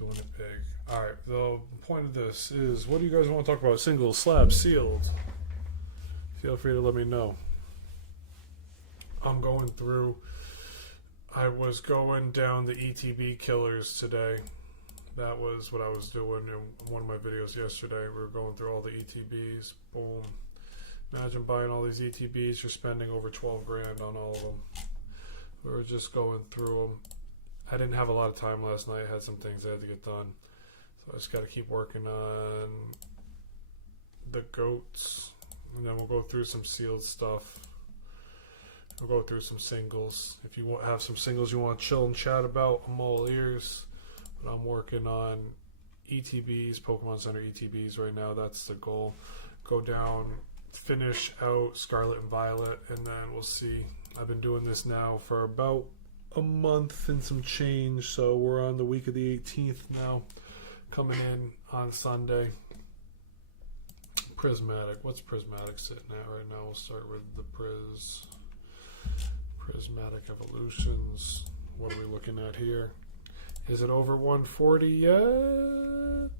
Doing it big. Alright, the point of this is, what do you guys want to talk about? Singles, slabs, sealed? Feel free to let me know. I'm going through, I was going down the ETB killers today. That was what I was doing in one of my videos yesterday. We were going through all the ETBs. Boom. Imagine buying all these ETBs, you're spending over 12 grand on all of them. We were just going through them. I didn't have a lot of time last night. I had some things I had to get done. So I just got to keep working on the goats. And then we'll go through some sealed stuff. We'll go through some singles. If you have some singles you want to chill and chat about, I'm all ears. But I'm working on ETBs, Pokemon Center ETBs right now. That's the goal. Go down, finish out Scarlet and Violet, and then we'll see. I've been doing this now for about a month and some change, so we're on the week of the 18th now, coming in on Sunday. Prismatic. What's Prismatic sitting at right now? We'll start with the Prismatic Evolutions. What are we looking at here? Is it over 140 yet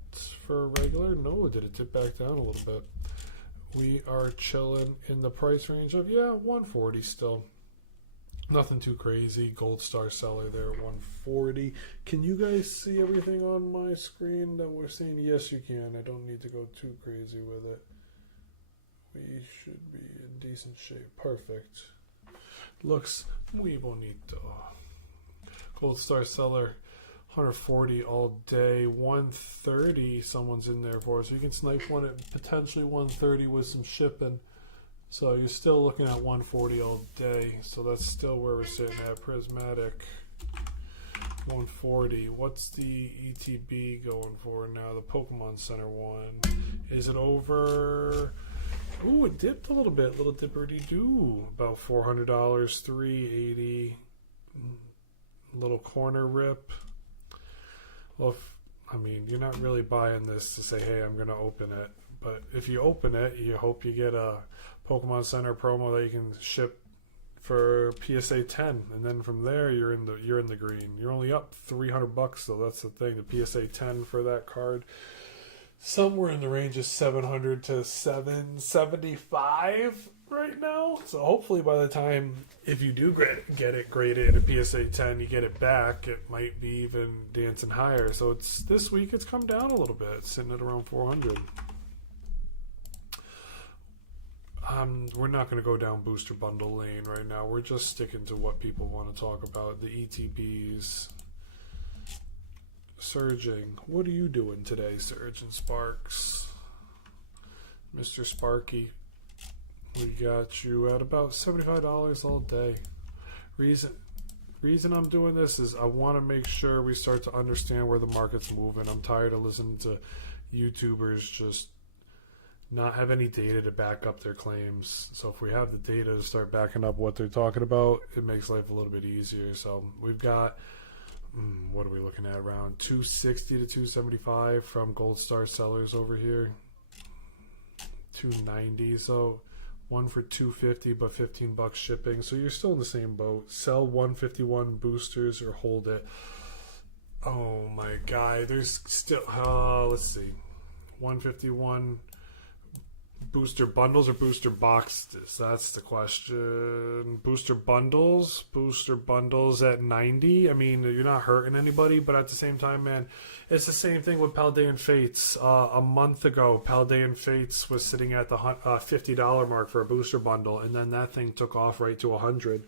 for regular? No, did it dip back down a little bit? We are chilling in the price range of 140 still. Nothing too crazy. Gold Star Seller there, 140. Can you guys see everything on my screen that we're seeing? Yes, you can. I don't need to go too crazy with it. We should be in decent shape. Perfect. Looks muy bonito. Gold Star Seller, 140 all day. 130 someone's in there for, so you can snipe one at potentially 130 with some shipping. So you're still looking at 140 all day. So that's still where we're sitting at. Prismatic, 140. What's the ETB going for now? The Pokemon Center one. Is it over? Ooh, it dipped a little bit. Little dipperty-doo. About $400, $380. Little corner rip. Well, I mean, you're not really buying this to say, hey, I'm going to open it. But if you open it, you hope you get a Pokemon Center promo that you can ship for PSA 10, and then from there you're in the green. You're only up $300 though. That's the thing. The PSA 10 for that card, somewhere in the range of $700 to $775 right now. So hopefully by the time, if you do get it graded at a PSA 10, you get it back, it might be even dancing higher. So it's this week it's come down a little bit. It's sitting at around 400. We're not going to go down booster bundle lane right now. We're just sticking to what people want to talk about. The ETBs. Surging. What are you doing today, Surge and Sparks? Mr. Sparky. We got you at about $75 all day. Reason I'm doing this is I want to make sure we start to understand where the market's moving. I'm tired of listening to YouTubers just not have any data to back up their claims. So if we have the data to start backing up what they're talking about, it makes life a little bit easier. So we've got, what are we looking at, around 260 to 275 from Gold Star sellers over here. 290, so one for 250 but $15 shipping. So you're still in the same boat. Sell 151 boosters or hold it. Oh my god, there's still, let's see, 151 booster bundles or booster boxes? That's the question. Booster bundles at 90. I mean, you're not hurting anybody, but at the same time, man, it's the same thing with Paldean Fates. A month ago, Paldean Fates was sitting at the $50 mark for a booster bundle, and then that thing took off right to 100.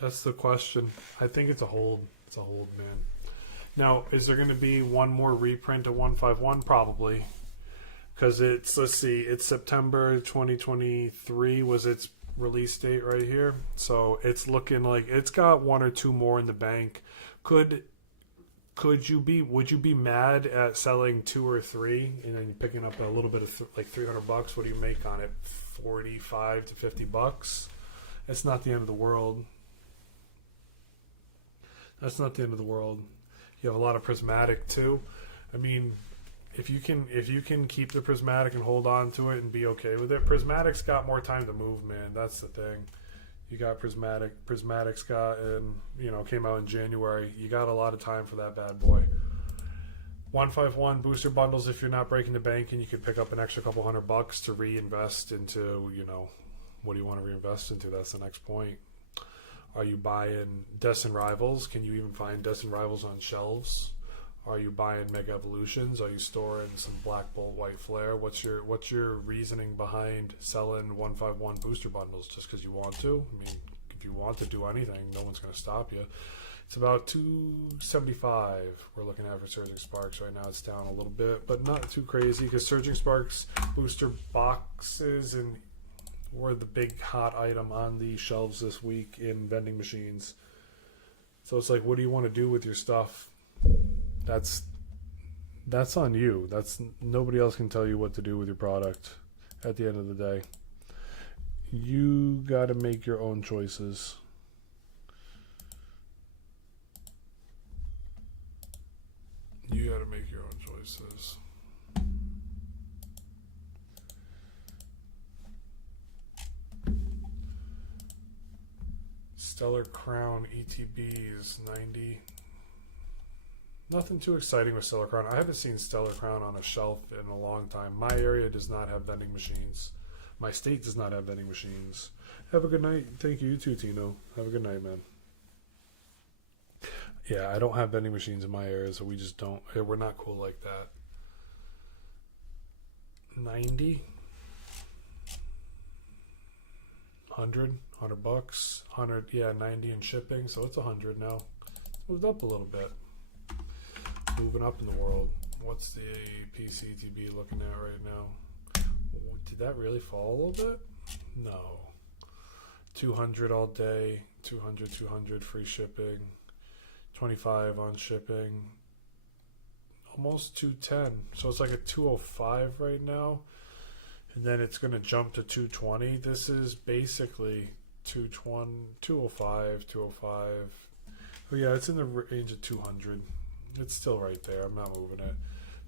That's the question. I think it's a hold. It's a hold, man. Now, is there going to be one more reprint of 151? Probably. Because it's, let's see, it's September 2023 was its release date right here. So it's looking like it's got one or two more in the bank. Would you be mad at selling 2 or 3 and then picking up a little bit of like $300? What do you make on it? $45 to $50? It's not the end of the world. That's not the end of the world. You have a lot of Prismatic too. I mean, if you can keep the prismatic and hold on to it and be okay with it, prismatic's got more time to move, man. That's the thing. You got prismatic's got, and came out in January. You got a lot of time for that bad boy. 151 booster bundles if you're not breaking the bank, and you could pick up an extra couple $100 to reinvest into, what do you want to reinvest into? That's the next point. Are you buying Destined Rivals? Can you even find Destined Rivals on shelves? Are you buying Mega Evolutions? Are you storing some Black Bolt, White Flare? What's your reasoning behind selling 151 booster bundles? Just because you want to? I mean, if you want to do anything, no one's going to stop you. It's about $275 we're looking at for Surging Sparks right now. It's down a little bit, but not too crazy because Surging Sparks booster boxes were the big hot item on the shelves this week in vending machines. So it's like, what do you want to do with your stuff? That's on you. Nobody else can tell you what to do with your product at the end of the day. You got to make your own choices. You got to make your own choices. Stellar Crown ETBs 90. Nothing too exciting with Stellar Crown. I haven't seen Stellar Crown on a shelf in a long time. My area does not have vending machines. My state does not have vending machines. Have a good night. Thank you. You too, Tino. Have a good night, man. Yeah, I don't have vending machines in my area, so we just don't. We're not cool like that. 90, 100 $100, 100, yeah, 90 in shipping, so it's 100 now. Moved up a little bit. Moving up in the world. What's the PCTB looking at right now? Did that really fall a little bit? No. 200 all day, 200 free shipping. 25 on shipping, almost 210, so it's like a 205 right now, and then it's going to jump to 220. This is basically 220, 205. Oh yeah, it's in the range of 200. It's still right there. I'm not moving it.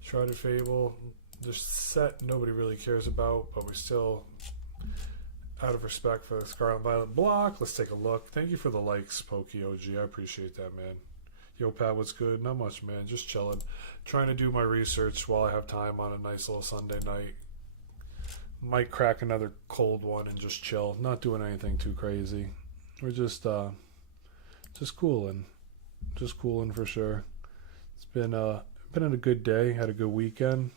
Shrouded Fable, the set nobody really cares about, but we still, out of respect for the Scarlet and Violet block, let's take a look. Thank you for the likes, Pokey OG. I appreciate that, man. Yo, Pat, what's good? Not much, man. Just chilling. Trying to do my research while I have time on a nice little Sunday night. Might crack another cold one and just chill. Not doing anything too crazy. We're just cooling. Just cooling for sure. It's been a good day. Had a good weekend.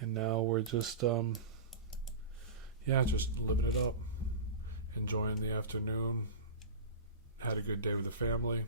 And now we're just just living it up. Enjoying the afternoon. Had a good day with the family.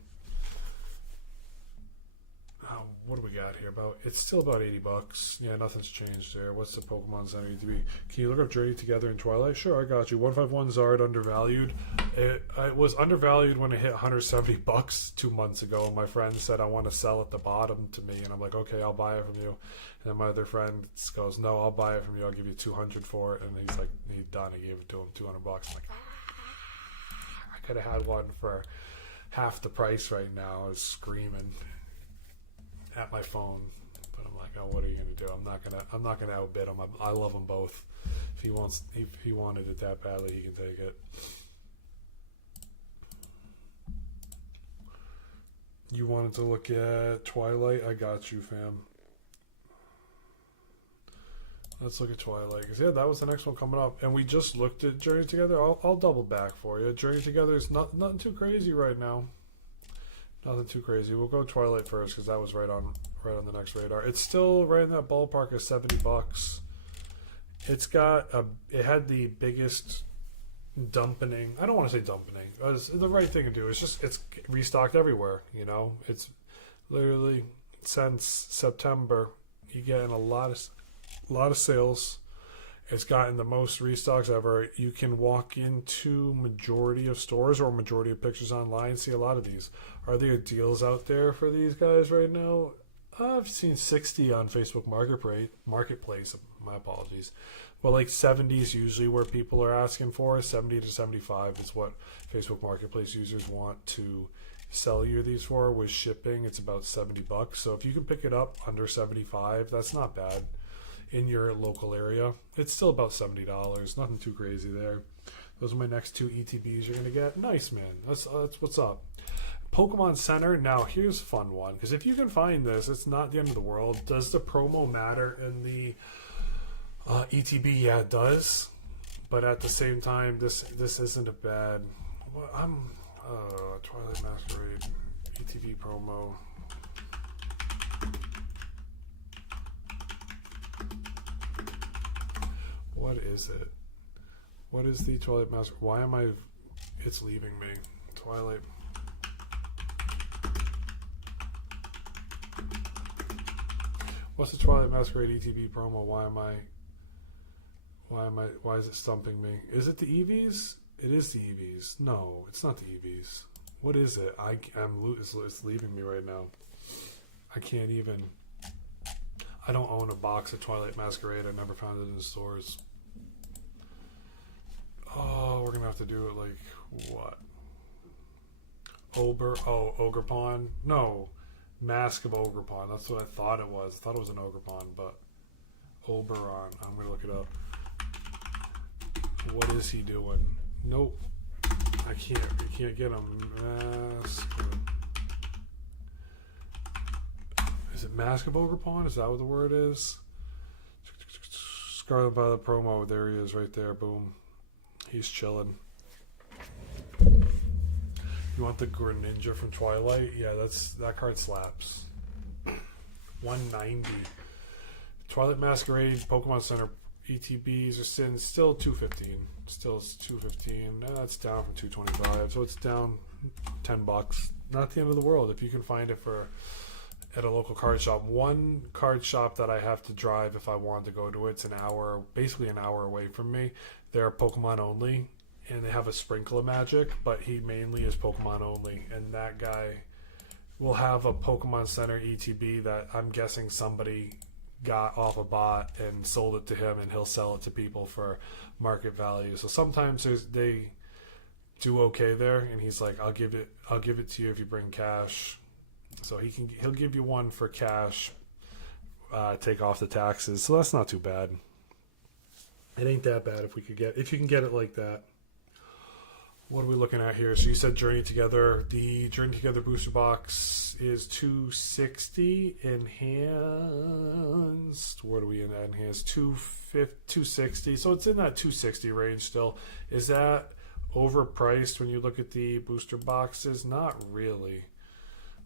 What do we got here? It's still about $80. Yeah, nothing's changed there. What's the Pokemon Center ETB? Can you look up Journey Together in Twilight? Sure, I got you. 151 Zard undervalued. It was undervalued when it hit $170 2 months ago. My friend said, I want to sell at the bottom to me, and I'm like, okay, I'll buy it from you. And then my other friend goes, no, I'll buy it from you. I'll give you $200 for it. And he's like, he's done. He gave it to him $200. I'm like, I could have had one for half the price right now. I was screaming at my phone, but I'm like, oh, what are you gonna do? I'm not gonna outbid him. I love them both. If he wanted it that badly, he can take it. You wanted to look at Twilight? I got you, fam. Let's look at Twilight. Because, yeah, that was the next one coming up. And we just looked at Journey Together. I'll double back for you. Journey Together is nothing too crazy right now. Nothing too crazy. We'll go Twilight first because that was right on the next radar. It's still right in that ballpark of $70. It had the biggest dumpening. I don't want to say dumpening. It's the right thing to do. It's restocked everywhere. It's literally since September. You getting a lot of sales. It's gotten the most restocks ever. You can walk into majority of stores or majority of pictures online, see a lot of these. Are there deals out there for these guys right now? I've seen 60 on Facebook Marketplace. My apologies. Well, like 70 is usually where people are asking for. 70 to 75 is what Facebook Marketplace users want to sell you these for with shipping. It's about $70. So if you can pick it up under 75, that's not bad in your local area. It's still about $70. Nothing too crazy there. Those are my next 2 ETBs you're gonna get. Nice, man. That's what's up. Pokemon Center. Now here's a fun one, because if you can find this, it's not the end of the world. Does the promo matter in the ETB? Yeah, it does. But at the same time, this isn't a bad. Well, I'm Twilight Masquerade ETB promo. What is it? What is the Twilight Masquerade? Why am I? It's leaving me. Twilight. What's the Twilight Masquerade ETB promo? Why is it stumping me? Is it the EVs? It is the EVs. No, it's not the EVs. What is it? It's leaving me right now. I can't even. I don't own a box of Twilight Masquerade. I never found it in the stores. Oh, we're gonna have to do it like what? Ogerpon? No. Mask of Ogerpon. That's what I thought it was. I thought it was an Ogerpon, but Oberon. I'm gonna look it up. What is he doing? Nope. I can't. You can't get him. Mask. Is it Mask of Ogerpon? Is that what the word is? Scarlet Violet promo. There he is, right there. Boom. He's chilling. You want the Greninja from Twilight? Yeah, that card slaps. 190. Twilight Masquerade, Pokemon Center ETBs are still 215. Still it's 215. That's down from 225, so it's down $10. Not the end of the world if you can find it at a local card shop. One card shop that I have to drive if I want to go to it. It's basically an hour away from me. They're Pokemon only. And they have a sprinkle of magic, but he mainly is Pokemon only. And that guy will have a Pokemon Center ETB that I'm guessing somebody got off a bot and sold it to him, and he'll sell it to people for market value. So sometimes they do okay there, and he's like, I'll give it to you if you bring cash. So he'll give you one for cash, take off the taxes. So that's not too bad. It ain't that bad if you can get it like that. What are we looking at here? So you said Journey Together. The Journey Together booster box is $260 enhanced. What are we in that enhanced? $260. So it's in that $260 range still. Is that overpriced when you look at the booster boxes? Not really.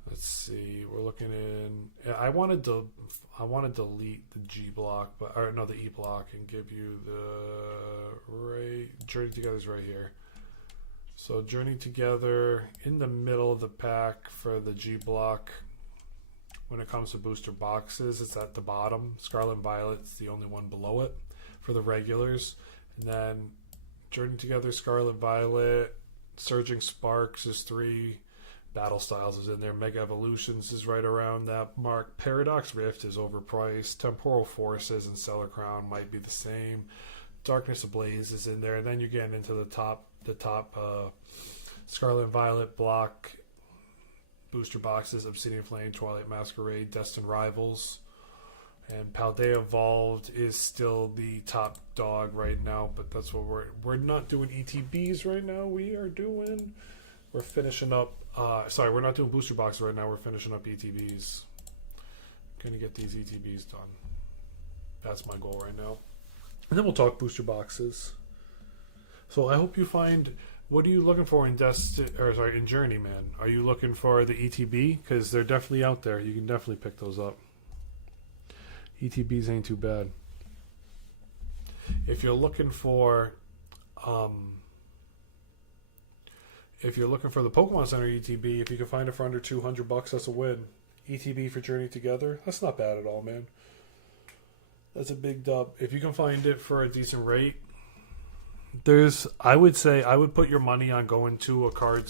Let's see. We're looking in. I want to delete the G block, the E block, and give you the Journey Together is right here. So Journey Together in the middle of the pack for the G block. When it comes to booster boxes, it's at the bottom. Scarlet and Violet's the only one below it for the regulars. And then Journey Together, Scarlet, Violet, Surging Sparks is 3. Battle Styles is in there. Mega Evolutions is right around that mark. Paradox Rift is overpriced. Temporal Forces and Stellar Crown might be the same. Darkness Ablaze is in there. And then you're getting into the top Scarlet and Violet block booster boxes. Obsidian Flame, Twilight Masquerade, Destined Rivals, and Paldea Evolved is still the top dog right now, but that's what we're not doing ETBs right now. We're finishing up we're not doing booster boxes right now. We're finishing up ETBs. Gonna get these ETBs done. That's my goal right now. And then we'll talk booster boxes. So I hope you find. What are you looking for in Journey, man? Are you looking for the ETB? Because they're definitely out there. You can definitely pick those up. ETBs ain't too bad. If you're looking for, the Pokemon Center ETB, if you can find it for under $200, that's a win. ETB for Journey Together, that's not bad at all, man. That's a big dub. If you can find it for a decent rate, I would say I would put your money on going to a card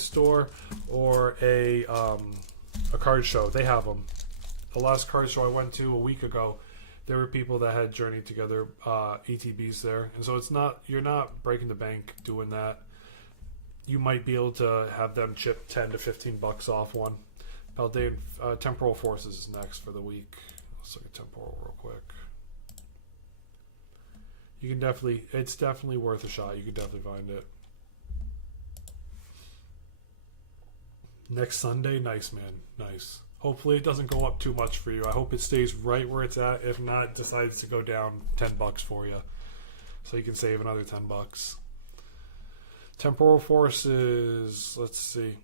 store or a card show. They have them. The last card show I went to a week ago, there were people that had Journey Together ETBs there, and so you're not breaking the bank doing that. you might be able to have them chip 10 to 15 bucks off one. Paldean Temporal Forces is next for the week. Let's look at Temporal real quick. You can definitely, it's definitely worth a shot. You can definitely find it. Next Sunday, nice, man. Nice. Hopefully it doesn't go up too much for you. I hope it stays right where it's at. If not, it decides to go down 10 bucks for you. So you can save another 10 bucks. Temporal Forces, let's see.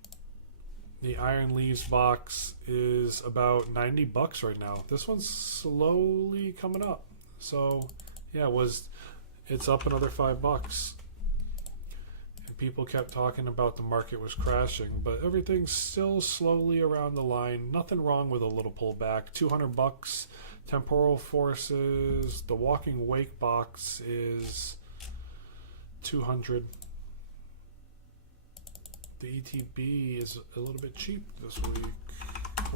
The Iron Leaves box is about 90 bucks right now. This one's slowly coming up. So, yeah, it's up another 5 bucks. And people kept talking about the market was crashing, but everything's still slowly around the line. Nothing wrong with a little pullback. 200 bucks. Temporal Forces, the Walking Wake box is 200. The ETB is a little bit cheap this week,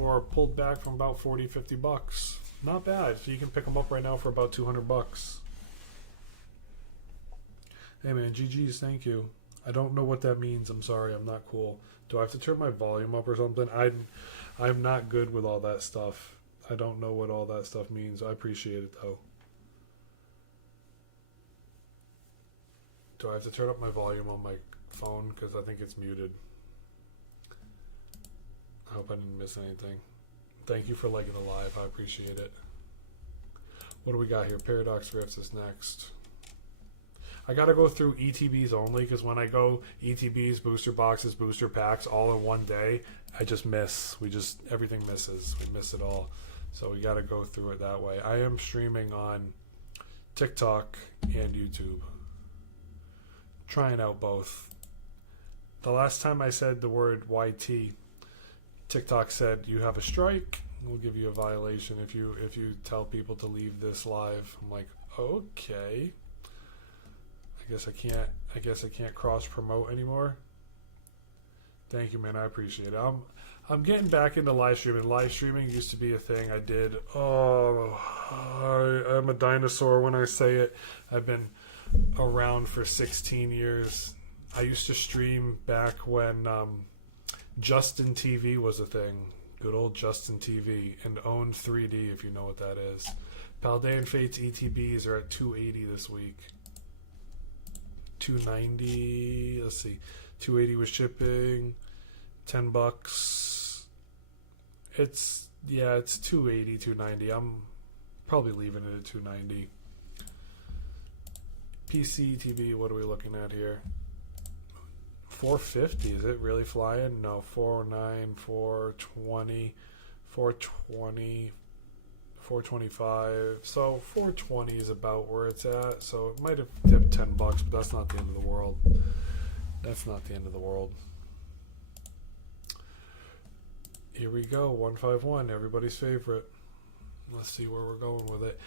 or pulled back from about 40, 50 bucks. Not bad. So you can pick them up right now for about 200 bucks. Hey man, GG's, thank you. I don't know what that means. I'm sorry, I'm not cool. Do I have to turn my volume up or something? I'm not good with all that stuff. I don't know what all that stuff means. I appreciate it though. Do I have to turn up my volume on my phone? Because I think it's muted. I hope I didn't miss anything. Thank you for liking the live. I appreciate it. What do we got here? Paradox Rifts is next. I got to go through ETBs only because when I go ETBs, booster boxes, booster packs all in one day, I just miss. Everything misses. We miss it all. So we got to go through it that way. I am streaming on TikTok and YouTube. Trying out both. The last time I said the word YT, TikTok said you have a strike. We'll give you a violation if you tell people to leave this live. I'm like, okay. I guess I can't cross promote anymore. Thank you, man. I appreciate it. I'm getting back into live streaming. Live streaming used to be a thing I did. Oh, I'm a dinosaur when I say it. I've been around for 16 years. I used to stream back when Justin TV was a thing. Good old Justin TV, and owned 3D if you know what that is. Paldean Fates ETBs are at 280 this week. 290. Let's see. 280 was shipping. 10 bucks. It's 280, 290. I'm probably leaving it at 290. PC TV, what are we looking at here? 450. Is it really flying? No. 409, 420, 420, 425. So 420 is about where it's at. So it might have dipped 10 bucks, but that's not the end of the world. That's not the end of the world. Here we go. 151, everybody's favorite. Let's see where we're going with it.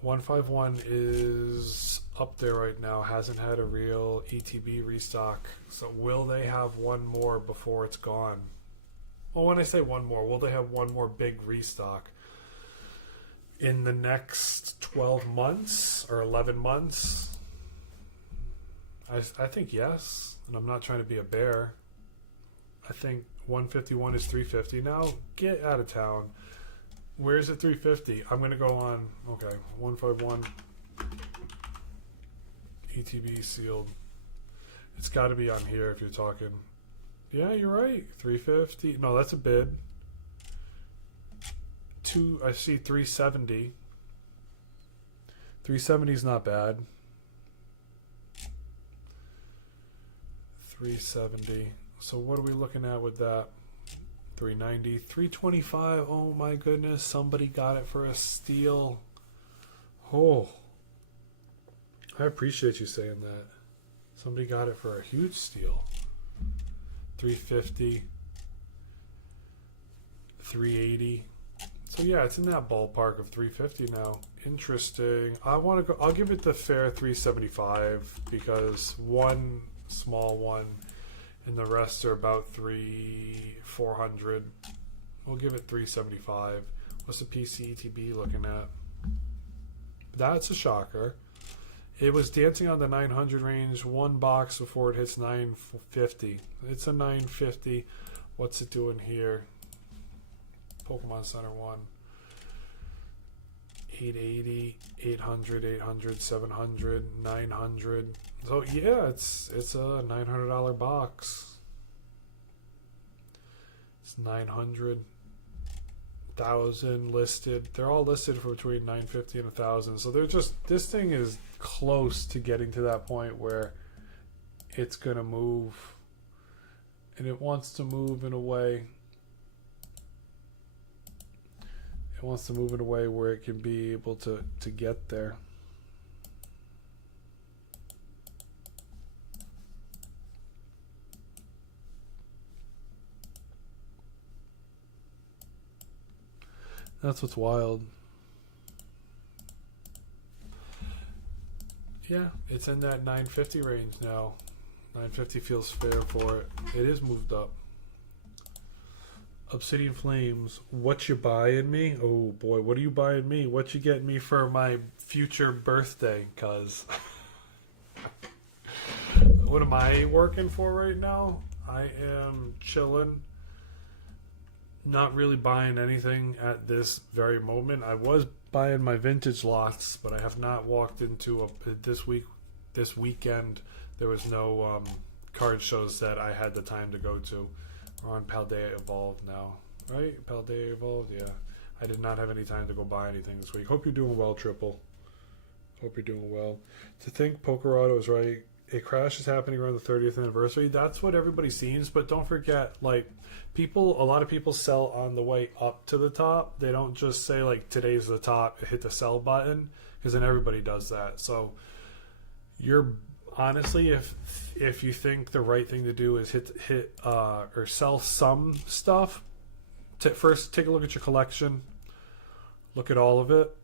151 is up there right now. Hasn't had a real ETB restock. So will they have one more before it's gone? Well, when I say one more, will they have one more big restock in the next 12 months or 11 months? I think yes. And I'm not trying to be a bear. I think 151 is 350 now. Get out of town. Where is it 350? I'm going to go on. Okay, 151 ETB sealed. It's got to be on here if you're talking. Yeah, you're right. 350. No, that's a bid. I see 370. 370 is not bad. 370. So what are we looking at with that? 390, 325. Oh my goodness, somebody got it for a steal. Oh, I appreciate you saying that. Somebody got it for a huge steal. 350, 380. So yeah, it's in that ballpark of 350 now. Interesting. I want to go. I'll give it the fair 375 because one small one. And the rest are about 400. We'll give it 375. What's the PC ETB looking at? That's a shocker. It was dancing on the 900 range, one box before it hits 950. It's a 950. What's it doing here? Pokemon Center 1. 880, 800, 800, 700, 900. So yeah, it's a $900 box. It's 900, 1,000 listed. They're all listed for between 950 and 1,000. So they're just, this thing is close to getting to that point where it's gonna move, and it wants to move in a way. It wants to move in a way where it can be able to get there. That's what's wild. Yeah, it's in that 950 range now. 950 feels fair for it. It is moved up. Obsidian Flames, what you buying me? Oh boy, what are you buying me? What you getting me for my future birthday? Cause what am I working for right now? I am chilling. Not really buying anything at this very moment. I was buying my vintage lots, but I have not walked into this weekend. There was no card shows that I had the time to go to. We're on Paldea Evolved now, right? Paldea Evolved, yeah. I did not have any time to go buy anything this week. Hope you're doing well, Triple. Hope you're doing well. To think Pokerado is right. A crash is happening around the 30th anniversary. That's what everybody seems, but don't forget, like, a lot of people sell on the way up to the top. They don't just say, like, today's the top, hit the sell button, because then everybody does that. So you're honestly, if you think the right thing to do is hit or sell some stuff, first take a look at your collection, look at all of it.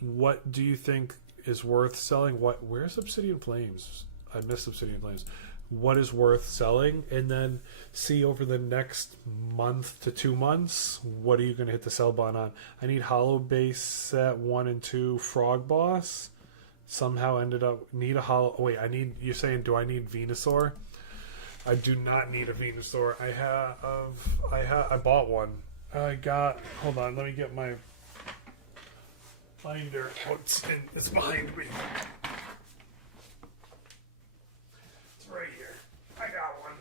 What do you think is worth selling? Where's Obsidian Flames? I missed Obsidian Flames. What is worth selling, and then see over the next month to 2 months, what are you going to hit the sell button on? I need Hollow Base Set 1 and 2 Frog Boss. Somehow ended up need a hollow. Wait, you're saying, do I need Venusaur? I do not need a Venusaur. I bought one. Hold on, let me get my binder. It's behind me. It's right here. I got one.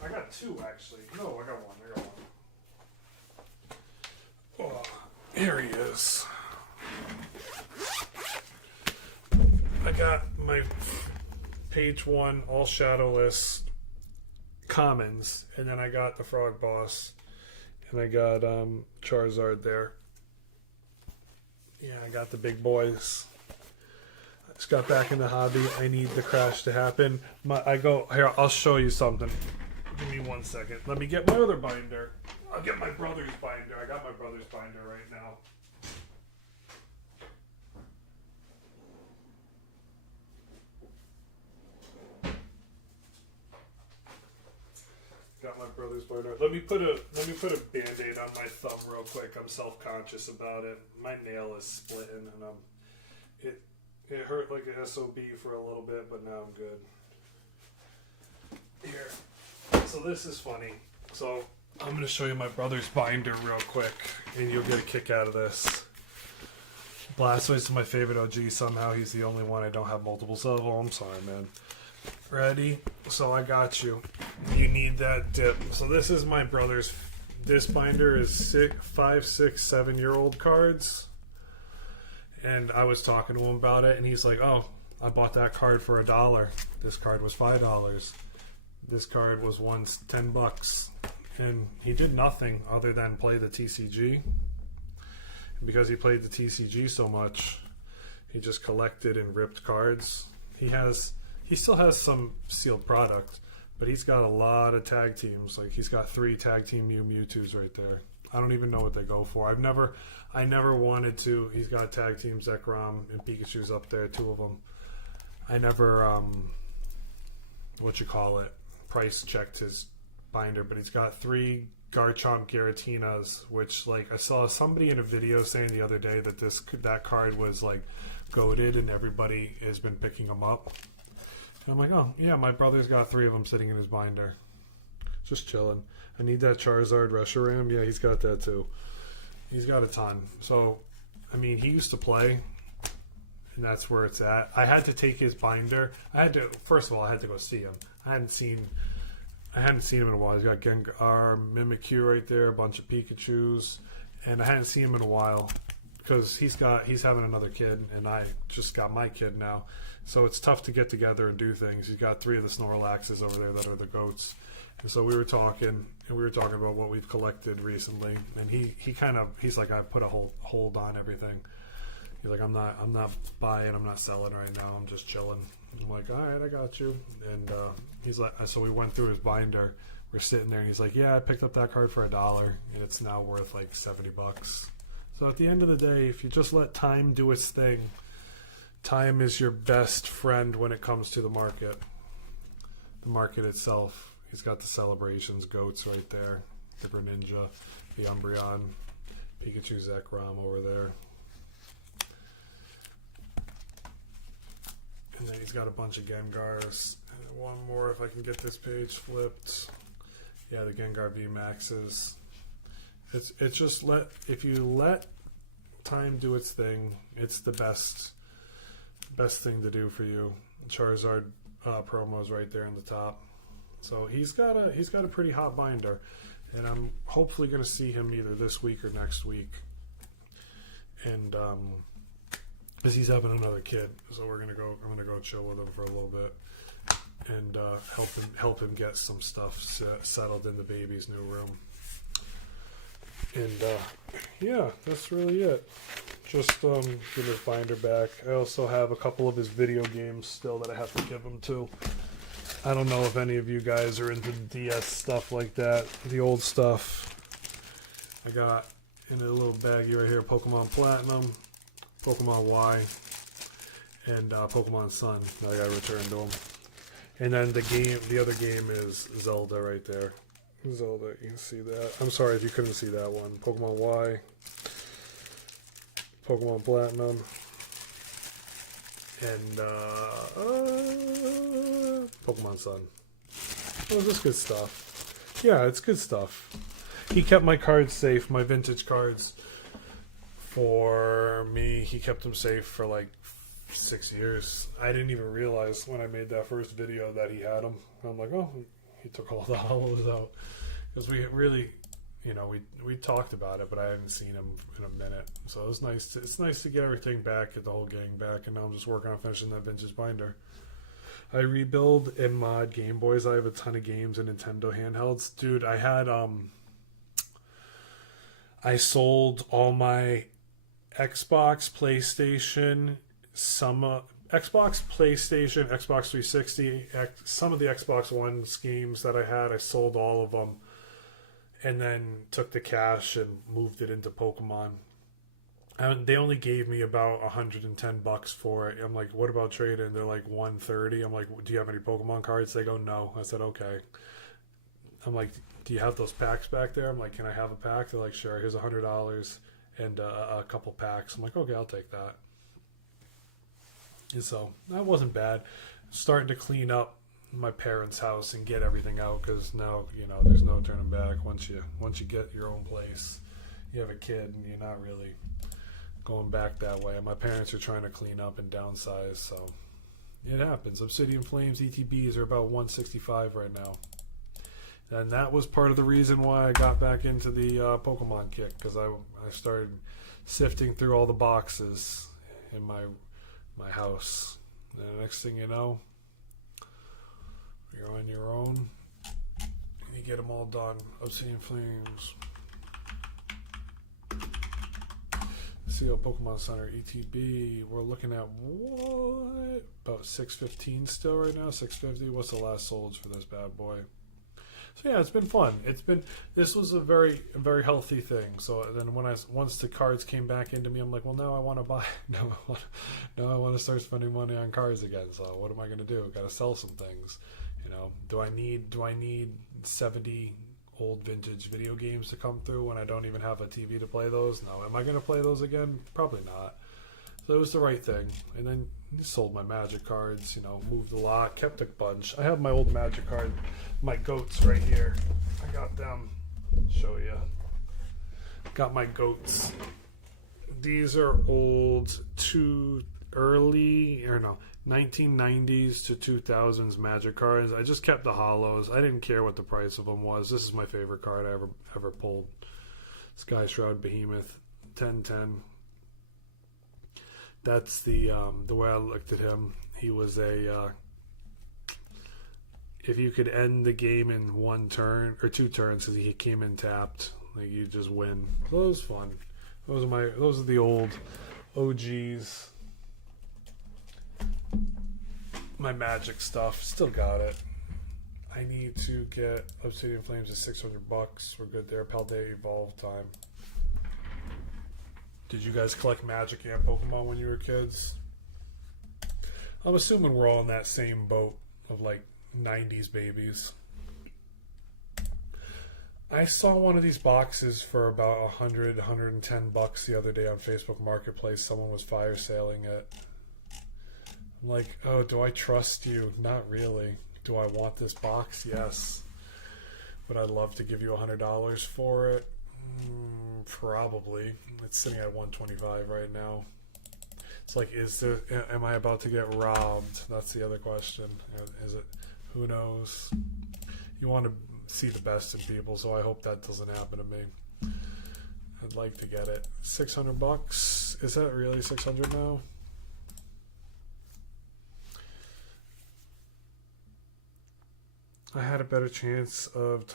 I got two, actually. No, I got one. Oh, here he is. I got my page 1 all shadowless commons, and then I got the Frog Boss, and I got Charizard there. Yeah, I got the big boys. I just got back in the hobby. I need the crash to happen. Here, I'll show you something. Give me 1 second. Let me get my other binder. I'll get my brother's binder. I got my brother's binder right now. Got my brother's binder. Let me put a Band-Aid on my thumb real quick. I'm self-conscious about it. My nail is splitting, and it hurt like a SOB for a little bit, but now I'm good. Here. So this is funny. So I'm going to show you my brother's binder real quick, and you'll get a kick out of this. Blastoise is my favorite OG. Somehow he's the only one I don't have multiples of. Oh, I'm sorry, man. Ready? So I got you. You need that dip. So this is my brother's. This binder is 5, 6, 7-year-old cards. And I was talking to him about it, and he's like, oh, I bought that card for $1. This card was $5. This card was once $10. And he did nothing other than play the TCG. And because he played the TCG so much, he just collected and ripped cards. He still has some sealed product, but he's got a lot of tag teams. Like, he's got 3 tag team Mewtwo's right there. I don't even know what they go for. I never wanted to. He's got tag team Zekrom and Pikachu's up there, 2 of them. I never, price checked his binder, but he's got 3 Garchomp Giratinas, which like I saw somebody in a video saying the other day that that card was like goated and everybody has been picking them up. And I'm like, oh yeah, my brother's got 3 of them sitting in his binder, just chilling. I need that Charizard Reshiram. Yeah, he's got that too. He's got a ton. So, I mean, he used to play, and that's where it's at. I had to take his binder. First of all, I had to go see him. I hadn't seen him in a while. He's got Gengar, Mimikyu right there, a bunch of Pikachus, and I hadn't seen him in a while because he's having another kid, and I just got my kid now. So it's tough to get together and do things. He's got 3 of the Snorlaxes over there that are the goats. And so we were talking about what we've collected recently, and he's like, I put a hold on everything. He's like, I'm not buying, I'm not selling right now, I'm just chilling. I'm like, all right, I got you. And he's like, so we went through his binder. We're sitting there, and he's like, yeah, I picked up that card for $1, and it's now worth like $70. So at the end of the day, if you just let time do its thing, time is your best friend when it comes to the market. The market itself. He's got the Celebrations goats right there, the Greninja, the Umbreon, Pikachu Zekrom over there. And then he's got a bunch of Gengars. And one more if I can get this page flipped. Yeah, the Gengar VMAXs. It's just if you let time do its thing, it's the best thing to do for you. Charizard promos right there on the top. So he's got a pretty hot binder, and I'm hopefully going to see him either this week or next week. And because he's having another kid, so I'm gonna go chill with him for a little bit and help him get some stuff settled in the baby's new room. And yeah, that's really it. Just give his binder back. I also have a couple of his video games still that I have to give him too. I don't know if any of you guys are into DS stuff like that, the old stuff. I got in a little baggie right here, Pokemon Platinum, Pokemon Y, and Pokemon Sun that I got to return to them. And then the other game is Zelda right there. Zelda, you can see that. I'm sorry if you couldn't see that one. Pokemon Y, Pokemon Platinum, and Pokemon Sun. Oh, this is good stuff. Yeah, it's good stuff. He kept my cards safe, my vintage cards, for me. He kept them safe for like 6 years. I didn't even realize when I made that first video that he had them. I'm like, oh, he took all the hollows out. Because we really, we talked about it, but I hadn't seen him in a minute. So it's nice to get everything back, get the whole gang back, and now I'm just working on finishing that vintage binder. I rebuild and mod Game Boys. I have a ton of games and Nintendo handhelds. Dude, I had, I sold all my Xbox, PlayStation, Xbox, Xbox 360, some of the Xbox One games that I had, I sold all of them, and then took the cash and moved it into Pokemon. And they only gave me about $110 for it. I'm like, what about trade-in? They're like $130. I'm like, do you have any Pokemon cards? They go, no. I said, okay. I'm like, do you have those packs back there? I'm like, can I have a pack? They're like, sure. Here's $100 and a couple packs. I'm like, okay, I'll take that. And so that wasn't bad. Starting to clean up my parents' house and get everything out, because now there's no turning back. Once you get your own place, you have a kid, and you're not really going back that way. My parents are trying to clean up and downsize, so it happens. Obsidian Flames ETBs are about 165 right now, and that was part of the reason why I got back into the Pokemon kick, because I started sifting through all the boxes in my house, and the next thing you know, you're on your own and you get them all done. Obsidian Flames, CO Pokemon Center ETB, we're looking at what, about 615 still right now. 650. What's the last solds for this bad boy? So yeah, it's been fun. This was a very healthy thing. So then once the cards came back into me, I'm like, well, now I want to buy. Now I want to start spending money on cards again. So what am I going to do? Got to sell some things. Do I need 70 old vintage video games to come through when I don't even have a TV to play those. No, am I going to play those again? Probably not. So it was the right thing. And then sold my Magic cards, moved a lot, kept a bunch. I have my old Magic card, my goats right here. I got them. I'll show you. Got my goats. These are old, 1990s to 2000s Magic cards. I just kept the hollows. I didn't care what the price of them was. This is my favorite card I ever pulled. Sky Shroud Behemoth, 10/10. That's the way I looked at him. He was a if you could end the game in one turn or two turns because he came in tapped, like you just win. So it was fun. Those are the old OGs. My Magic stuff, still got it. I need to get Obsidian Flames at $600. We're good there. Paldea Evolve time. Did you guys collect Magic and Pokemon when you were kids? I'm assuming we're all in that same boat of like 90s babies. I saw one of these boxes for about $110 the other day on Facebook Marketplace. Someone was fire sailing it. I'm like, oh, do I trust you? Not really. Do I want this box? Yes. Would I love to give you $100 for it? Probably. It's sitting at $125 right now. It's like, am I about to get robbed? That's the other question. Is it? Who knows? You want to see the best in people, so I hope that doesn't happen to me. I'd like to get it. $600? Is that really $600 now? I had a better chance of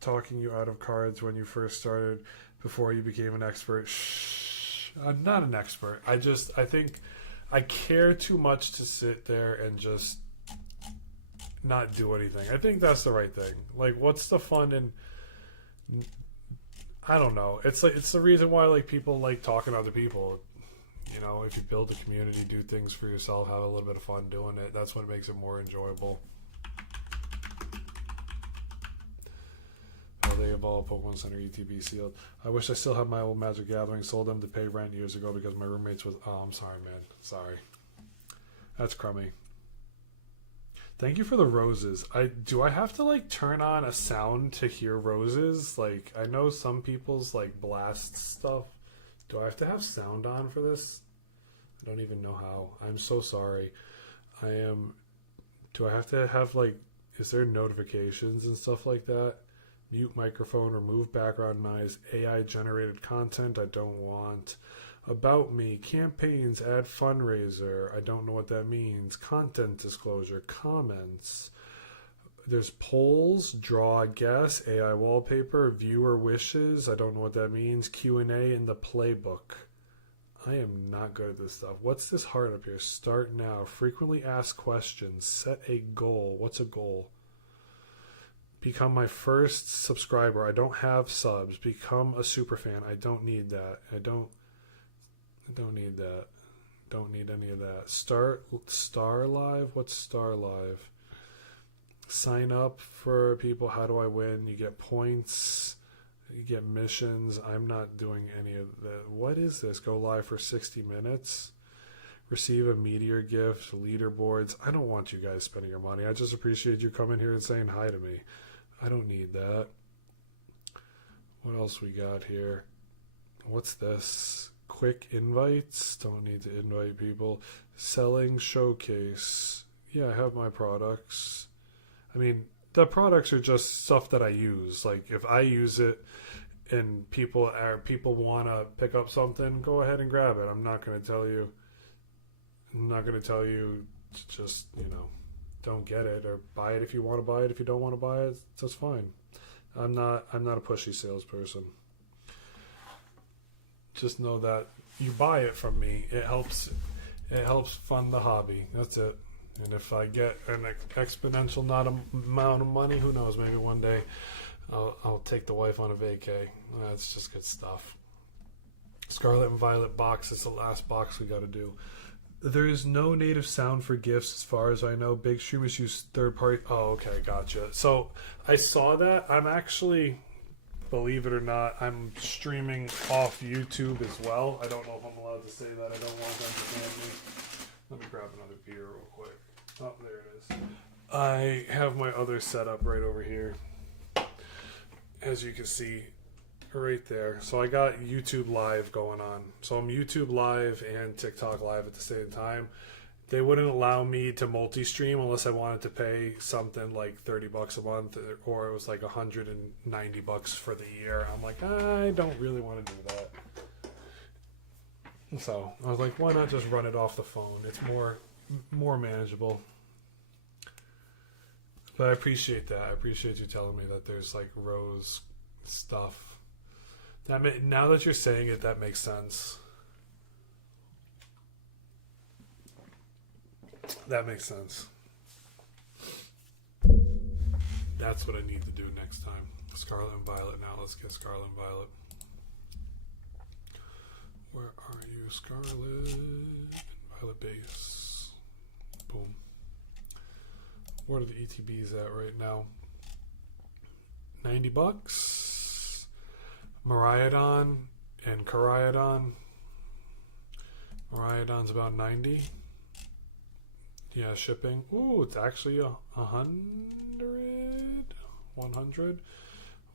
talking you out of cards when you first started before you became an expert. Shh. I'm not an expert. I think I care too much to sit there and just not do anything. I think that's the right thing. Like, what's the fun in... I don't know. It's the reason why like people like talking to other people. If you build a community, do things for yourself, have a little bit of fun doing it. That's what makes it more enjoyable. They evolved Pokemon Center ETB sealed. I wish I still had my old Magic Gathering. Sold them to pay rent years ago because my roommates was... Oh, I'm sorry, man. Sorry. That's crummy. Thank you for the roses. Do I have to like turn on a sound to hear roses? Like, I know some people's like blast stuff. Do I have to have sound on for this? I don't even know how. I'm so sorry. Do I have to have like... Is there notifications and stuff like that? Mute microphone, remove background noise, AI generated content I don't want. About me, campaigns, add fundraiser. I don't know what that means. Content disclosure, comments. There's polls, draw a guess, AI wallpaper, viewer wishes. I don't know what that means. Q&A in the playbook. I am not good at this stuff. What's this heart up here? Start now. Frequently asked questions. Set a goal. What's a goal? Become my first subscriber. I don't have subs. Become a super fan. I don't need that. I don't need that. Don't need any of that. Star Live? What's Star Live? Sign up for people. How do I win? You get points. You get missions. I'm not doing any of that. What is this? Go live for 60 minutes. Receive a meteor gift. Leaderboards. I don't want you guys spending your money. I just appreciate you coming here and saying hi to me. I don't need that. What else we got here? What's this? Quick invites. Don't need to invite people. Selling showcase. Yeah, I have my products. I mean, the products are just stuff that I use. Like, if I use it and people want to pick up something, go ahead and grab it. I'm not going to tell you to just, don't get it, or buy it if you want to buy it. If you don't want to buy it, that's fine. I'm not a pushy salesperson. Just know that you buy it from me. It helps fund the hobby. That's it. And if I get an exponential amount of money, who knows? Maybe one day I'll take the wife on a vacay. That's just good stuff. Scarlet and Violet box is the last box we got to do. There is no native sound for GIFs as far as I know. Big streamers use third party. Oh, okay, gotcha. So I saw that. I'm actually, believe it or not, I'm streaming off YouTube as well. I don't know if I'm allowed to say that. I don't want them to ban me. Let me grab another beer real quick. Oh, there it is. I have my other setup right over here. As you can see, right there. So I got YouTube Live going on. So I'm YouTube Live and TikTok Live at the same time. They wouldn't allow me to multi-stream unless I wanted to pay something like $30 a month, or it was like $190 for the year. I'm like, I don't really want to do that. So I was like, why not just run it off the phone? It's more manageable. But I appreciate that. I appreciate you telling me that there's like Rose stuff. Now that you're saying it, that makes sense. That makes sense. That's what I need to do next time. Scarlet and Violet now. Let's get Scarlet and Violet. Where are you, Scarlet and Violet base? Boom. What are the ETBs at right now? $90. Miraidon and Koraidon. Miraidon's about 90. Yeah, shipping. Ooh, it's actually 100.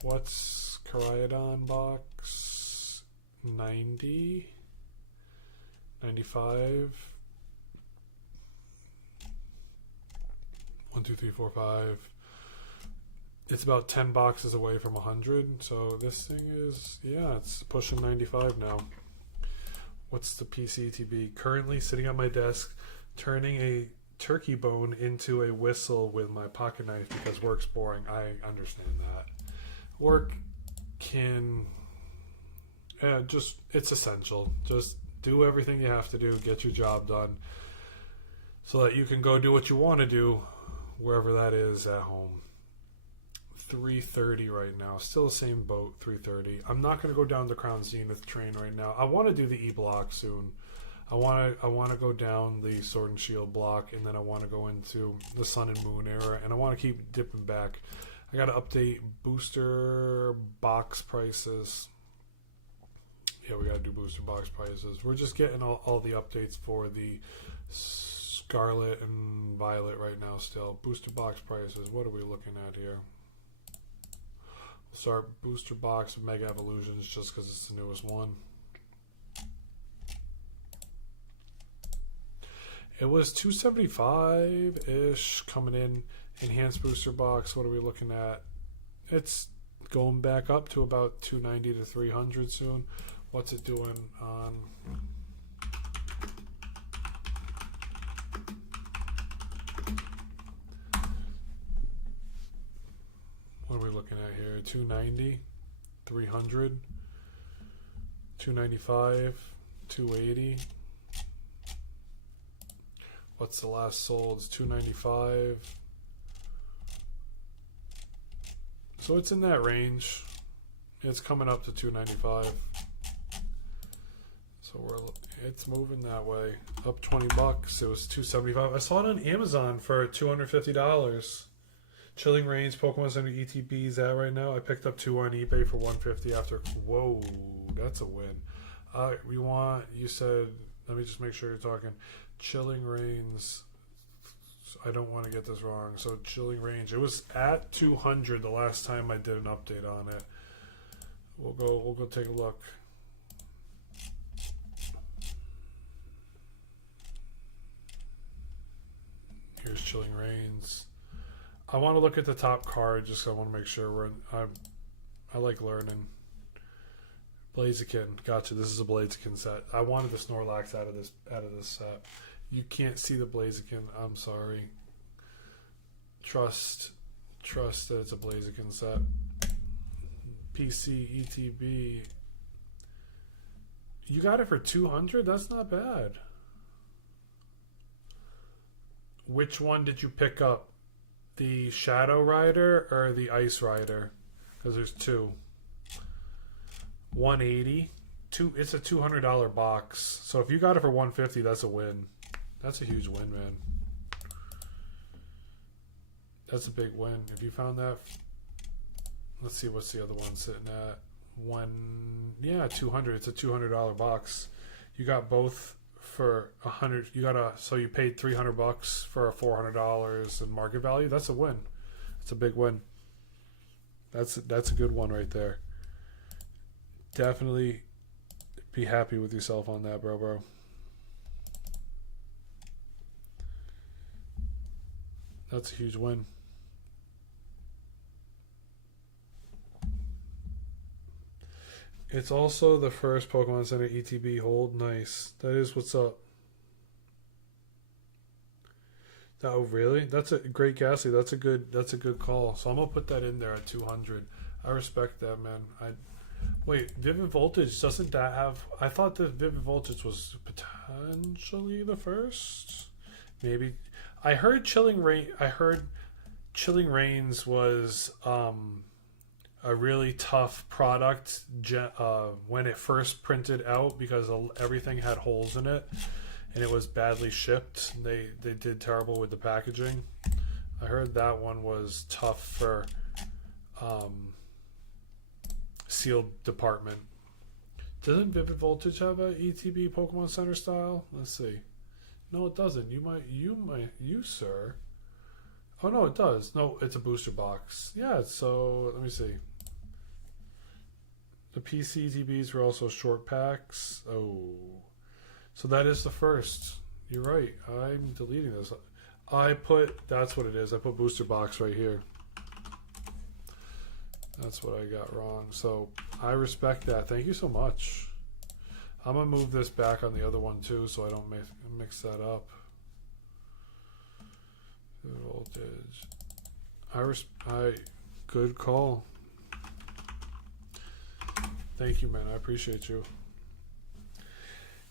What's Koraidon box? 90. 95. 1, 2, 3, 4, 5. It's about 10 boxes away from 100. So this thing is, yeah, it's pushing 95 now. What's the PCTB? Currently sitting on my desk, turning a turkey bone into a whistle with my pocket knife because work's boring. I understand that. Work can, it's essential. Just do everything you have to do, get your job done, so that you can go do what you want to do, wherever that is at home. 3:30 right now. Still the same boat, 3:30. I'm not going to go down the Crown Zenith train right now. I want to do the E block soon. I want to go down the Sword and Shield block, and then I want to go into the Sun and Moon era, and I want to keep dipping back. I got to update booster box prices. Yeah, we got to do booster box prices. We're just getting all the updates for the Scarlet and Violet right now still. Booster box prices. What are we looking at here? We'll start booster box with Mega Evolutions just because it's the newest one. It was 275-ish coming in. Enhanced booster box, what are we looking at? It's going back up to about 290 to 300 soon. What's it doing on... What are we looking at here? 290, 300, 295, 280. What's the last sold? It's 295. So it's in that range. It's coming up to 295. So it's moving that way. Up 20 bucks. It was 275. I saw it on Amazon for $250. Chilling Reigns, Pokemon's under ETBs at right now. I picked up 2 on eBay for $150 after. Whoa, that's a win. You said, let me just make sure you're talking. Chilling Reigns. I don't want to get this wrong. So Chilling Range. It was at 200 the last time I did an update on it. We'll go take a look. Here's Chilling Reigns. I want to look at the top card just so I want to make sure I like learning. Blaziken. Gotcha. This is a Blaziken set. I wanted the Snorlax out of this set. You can't see the Blaziken. I'm sorry. Trust that it's a Blaziken set. PC ETB. You got it for 200? That's not bad. Which one did you pick up? The Shadow Rider or the Ice Rider? Because there's two. 180. It's a $200 box. So if you got it for 150, that's a win. That's a huge win, man. That's a big win. If you found that, let's see, what's the other one sitting at? Yeah, 200. It's a $200 box. You got both for 100. So you paid $300 for $400 in market value. That's a win. It's a big win. That's a good one right there. Definitely be happy with yourself on that, bro. That's a huge win. It's also the first Pokemon Center ETB hold. Nice. That is what's up. Oh, really? That's a great, Ghastly. That's a good call. So I'm gonna put that in there at 200. I respect that, man. Wait, Vivid Voltage, doesn't that have... I thought that Vivid Voltage was potentially the first? Maybe. I heard Chilling Reigns was a really tough product when it first printed out because everything had holes in it and it was badly shipped. They did terrible with the packaging. I heard that one was tough for sealed department. Doesn't Vivid Voltage have a ETB Pokemon Center style? Let's see. No, it doesn't. You sir. Oh no, it does. No, it's a booster box. Yeah, so let me see. The PC ETBs were also short packs. Oh. So that is the first. You're right. I'm deleting this. That's what it is. I put booster box right here. That's what I got wrong. So I respect that. Thank you so much. I'm going to move this back on the other one too so I don't mix that up. Voltage. Good call. Thank you, man. I appreciate you.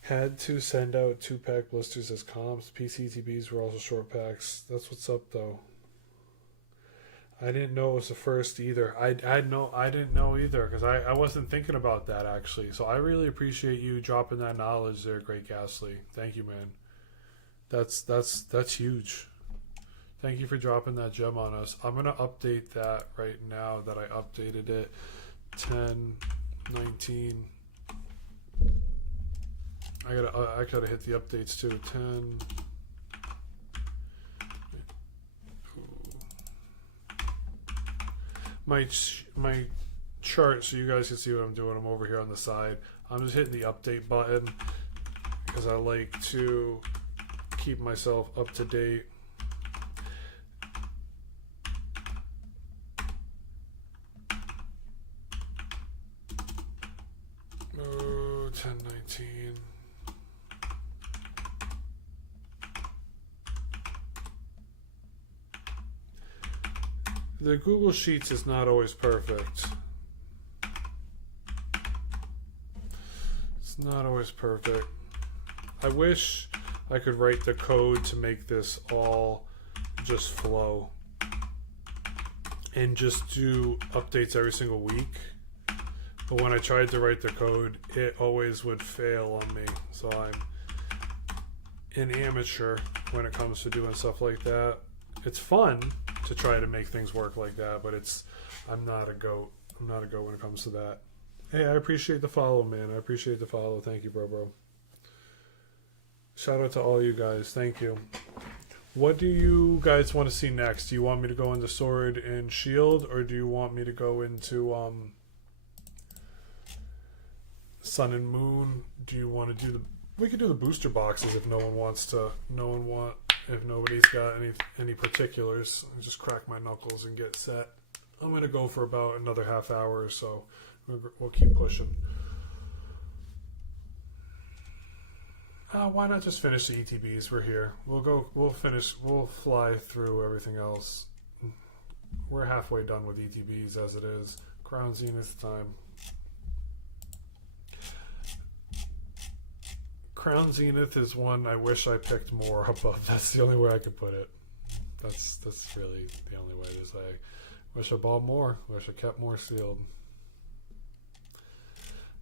Had to send out 2-pack blisters as comps. PCTBs were also short packs. That's what's up, though. I didn't know it was the first either. I didn't know either because I wasn't thinking about that actually. So I really appreciate you dropping that knowledge there, Great Ghastly. Thank you, man. That's huge. Thank you for dropping that gem on us. I'm gonna update that right now that I updated it. 10/19. I gotta hit the updates too. 10. My chart, so you guys can see what I'm doing. I'm over here on the side. I'm just hitting the update button because I like to keep myself up to date. Oh, 10/19. The Google Sheets is not always perfect. It's not always perfect. I wish I could write the code to make this all just flow and just do updates every single week. But when I tried to write the code, it always would fail on me. So I'm an amateur when it comes to doing stuff like that. It's fun to try to make things work like that, but I'm not a goat. I'm not a goat when it comes to that. Hey, I appreciate the follow, man. I appreciate the follow. Thank you, bro. Shout out to all you guys. Thank you. What do you guys want to see next? Do you want me to go into Sword and Shield, or do you want me to go into Sun and Moon? Do you want to do we could do the booster boxes if no one wants to. If nobody's got any particulars. I just crack my knuckles and get set. I'm going to go for about another half hour or so. We'll keep pushing. Why not just finish the ETBs? We're here. We'll fly through everything else. We're halfway done with ETBs as it is. Crown Zenith time. Crown Zenith is one I wish I picked more above. That's the only way I could put it. That's really the only way to say. Wish I bought more. Wish I kept more sealed.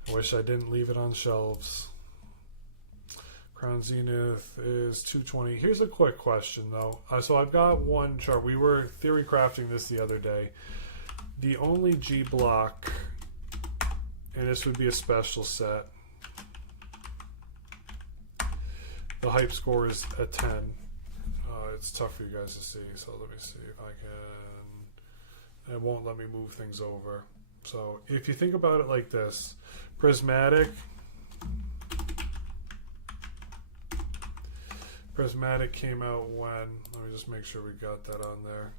I wish I didn't leave it on shelves. Crown Zenith is 220. Here's a quick question though. So I've got one chart. We were theory crafting this the other day. The only G block, and this would be a special set. The hype score is a 10. It's tough for you guys to see, so let me see if I can. It won't let me move things over. So if you think about it like this, prismatic came out when, let me just make sure we got that on there.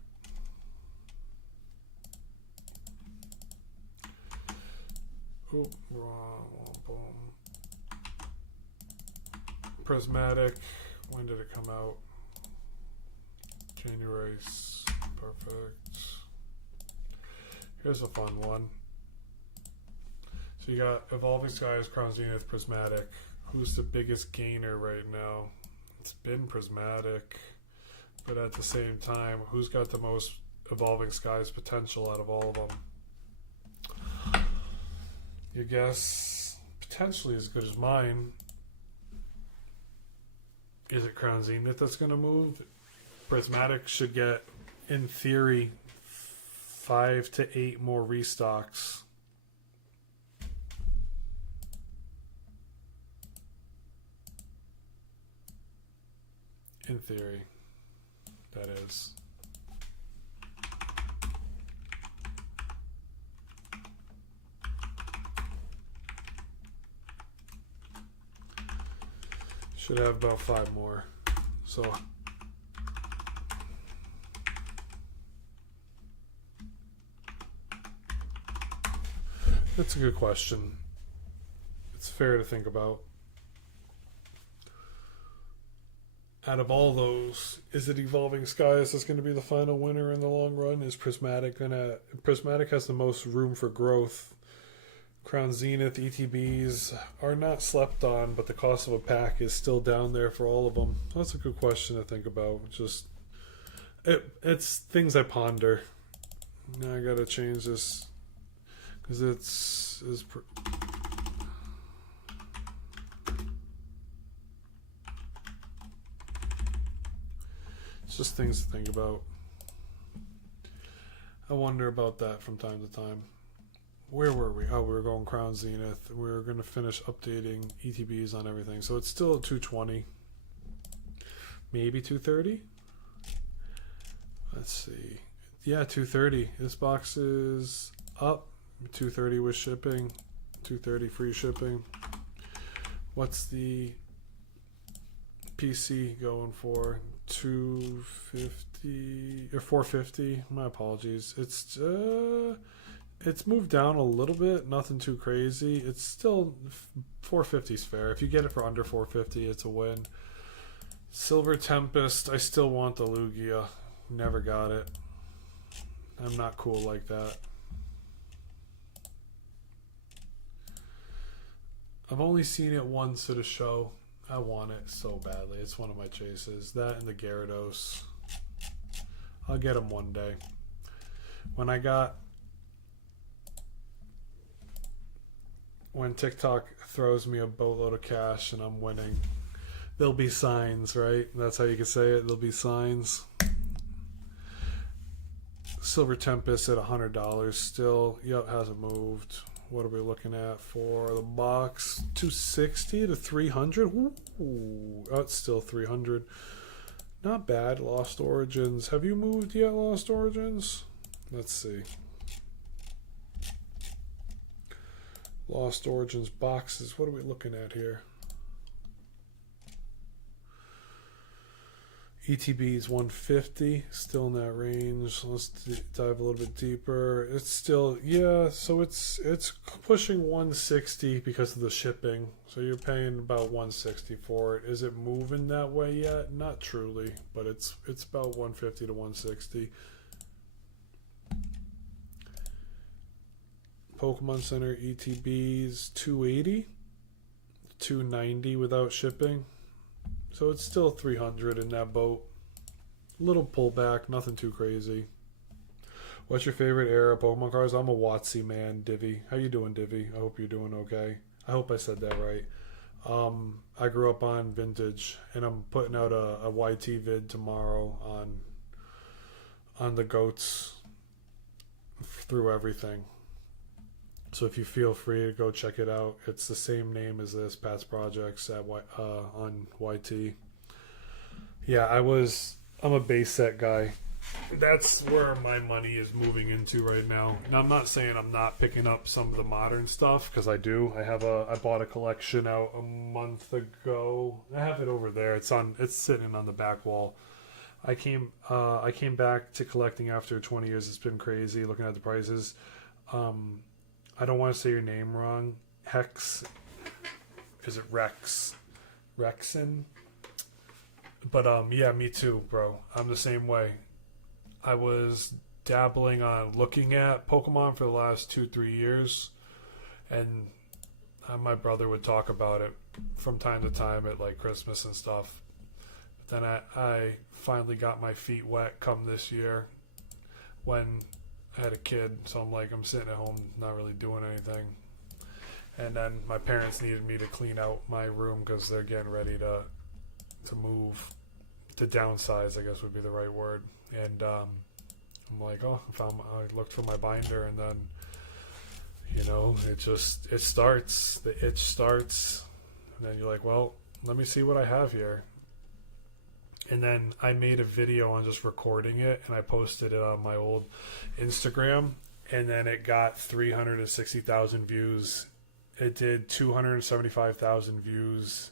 Oh, wrong. Boom. Prismatic, when did it come out? January. Perfect. Here's a fun one. So you got Evolving Skies, Crown Zenith, Prismatic. Who's the biggest gainer right now? It's been Prismatic. But at the same time, who's got the most Evolving Skies potential out of all of them? Your guess, potentially as good as mine. Is it Crown Zenith that's going to move? Prismatic should get, in theory, 5 to 8 more restocks. In theory, that is. Should have about 5 more. So that's a good question. It's fair to think about. Out of all those, is it Evolving Skies that's going to be the final winner in the long run? Is Prismatic gonna? Prismatic has the most room for growth. Crown Zenith ETBs are not slept on, but the cost of a pack is still down there for all of them. That's a good question to think about. Just it's things I ponder. Now I gotta change this because it's just things to think about. I wonder about that from time to time. Where were we? Oh, we were going Crown Zenith. We were going to finish updating ETBs on everything. So it's still at 220. Maybe 230? Let's see. Yeah, 230. This box is up. 230 with shipping. 230 free shipping. What's the PC going for? 250 or 450? My apologies. It's moved down a little bit, nothing too crazy. It's still 450 is fair. If you get it for under 450, it's a win. Silver Tempest, I still want the Lugia. Never got it. I'm not cool like that. I've only seen it once at a show. I want it so badly. It's one of my chases. That and the Gyarados. I'll get them one day. When TikTok throws me a boatload of cash and I'm winning, there'll be signs, right? That's how you can say it. There'll be signs. Silver Tempest at $100 still. Yep, hasn't moved. What are we looking at for the box? 260 to 300. Ooh, oh, it's still 300. Not bad. Lost Origins. Have you moved yet, Lost Origins? Let's see. Lost Origins boxes. What are we looking at here? ETB is 150, still in that range. Let's dive a little bit deeper. It's still, yeah, so it's pushing 160 because of the shipping. So you're paying about 160 for it. Is it moving that way yet? Not truly, but it's about 150 to 160. Pokemon Center ETBs 280, 290 without shipping. So it's still 300 in that boat. Little pullback, nothing too crazy. What's your favorite era of Pokemon cards? I'm a WotC man, Divi. How you doing, Divi? I hope you're doing okay. I hope I said that right. I grew up on vintage, and I'm putting out a YT vid tomorrow on the goats through everything. So if you feel free to go check it out, it's the same name as this, Pat's Projects on YT. Yeah, I'm a base set guy. That's where my money is moving into right now. Now, I'm not saying I'm not picking up some of the modern stuff, because I do. I bought a collection out a month ago. I have it over there. It's sitting on the back wall. I came back to collecting after 20 years. It's been crazy looking at the prices. I don't want to say your name wrong. Hex. Is it Rex? Rexon? But yeah, me too, bro. I'm the same way. I was dabbling on looking at Pokemon for the last 2-3 years, and my brother would talk about it from time to time at like Christmas and stuff. But then I finally got my feet wet come this year when I had a kid, so I'm sitting at home not really doing anything. And then my parents needed me to clean out my room because they're getting ready to move, to downsize, I guess would be the right word. And I'm like, I looked for my binder, and then it starts, the itch starts, and then you're like, well, let me see what I have here. And then I made a video on just recording it, and I posted it on my old Instagram, and then it got 360,000 views. It did 275,000 views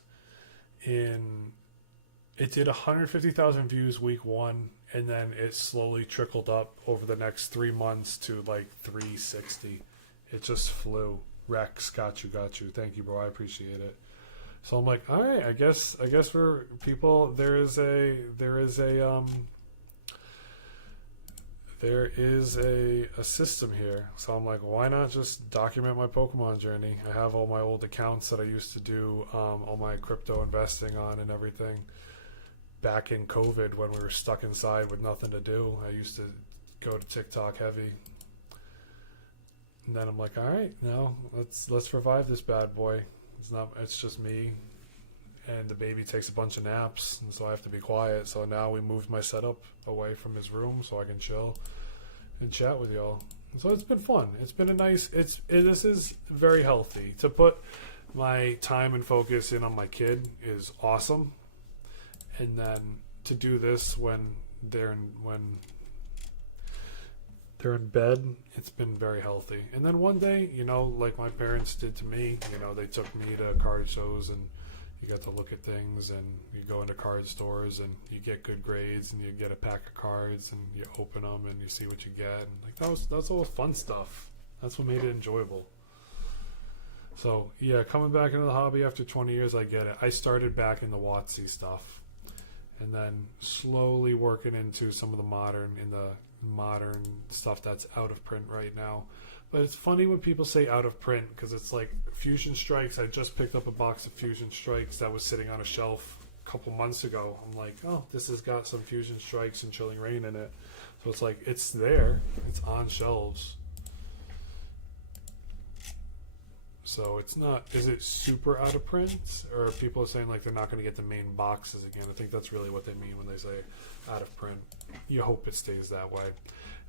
it did 150,000 views week 1, and then it slowly trickled up over the next 3 months to like 360. It just flew. Rex, got you. Thank you, bro. I appreciate it. So I'm like, all right, I guess for people, there is a system here. So I'm like, why not just document my Pokemon journey? I have all my old accounts that I used to do all my crypto investing on and everything. Back in COVID, when we were stuck inside with nothing to do, I used to go to TikTok heavy. And then I'm like, all right, now let's revive this bad boy. It's just me, and the baby takes a bunch of naps, and so I have to be quiet. So now we moved my setup away from his room so I can chill and chat with y'all. So it's been fun. It's been this is very healthy. To put my time and focus in on my kid is awesome. And then to do this when they're in bed, it's been very healthy. And then one day, like my parents did to me, they took me to card shows, and you got to look at things, and you go into card stores, and you get good grades, and you get a pack of cards, and you open them, and you see what you get. And that's all fun stuff. That's what made it enjoyable. So yeah, coming back into the hobby after 20 years, I get it. I started back in the WotC stuff, and then slowly working into some of the modern stuff that's out of print right now. But it's funny when people say out of print, because it's like Fusion Strikes. I just picked up a box of Fusion Strikes that was sitting on a shelf a couple months ago. I'm like, oh, this has got some Fusion Strikes and Chilling Reign in it. So it's like, it's there. It's on shelves. So it's not, is it super out of print? Or people are saying like they're not going to get the main boxes again? I think that's really what they mean when they say out of print. You hope it stays that way.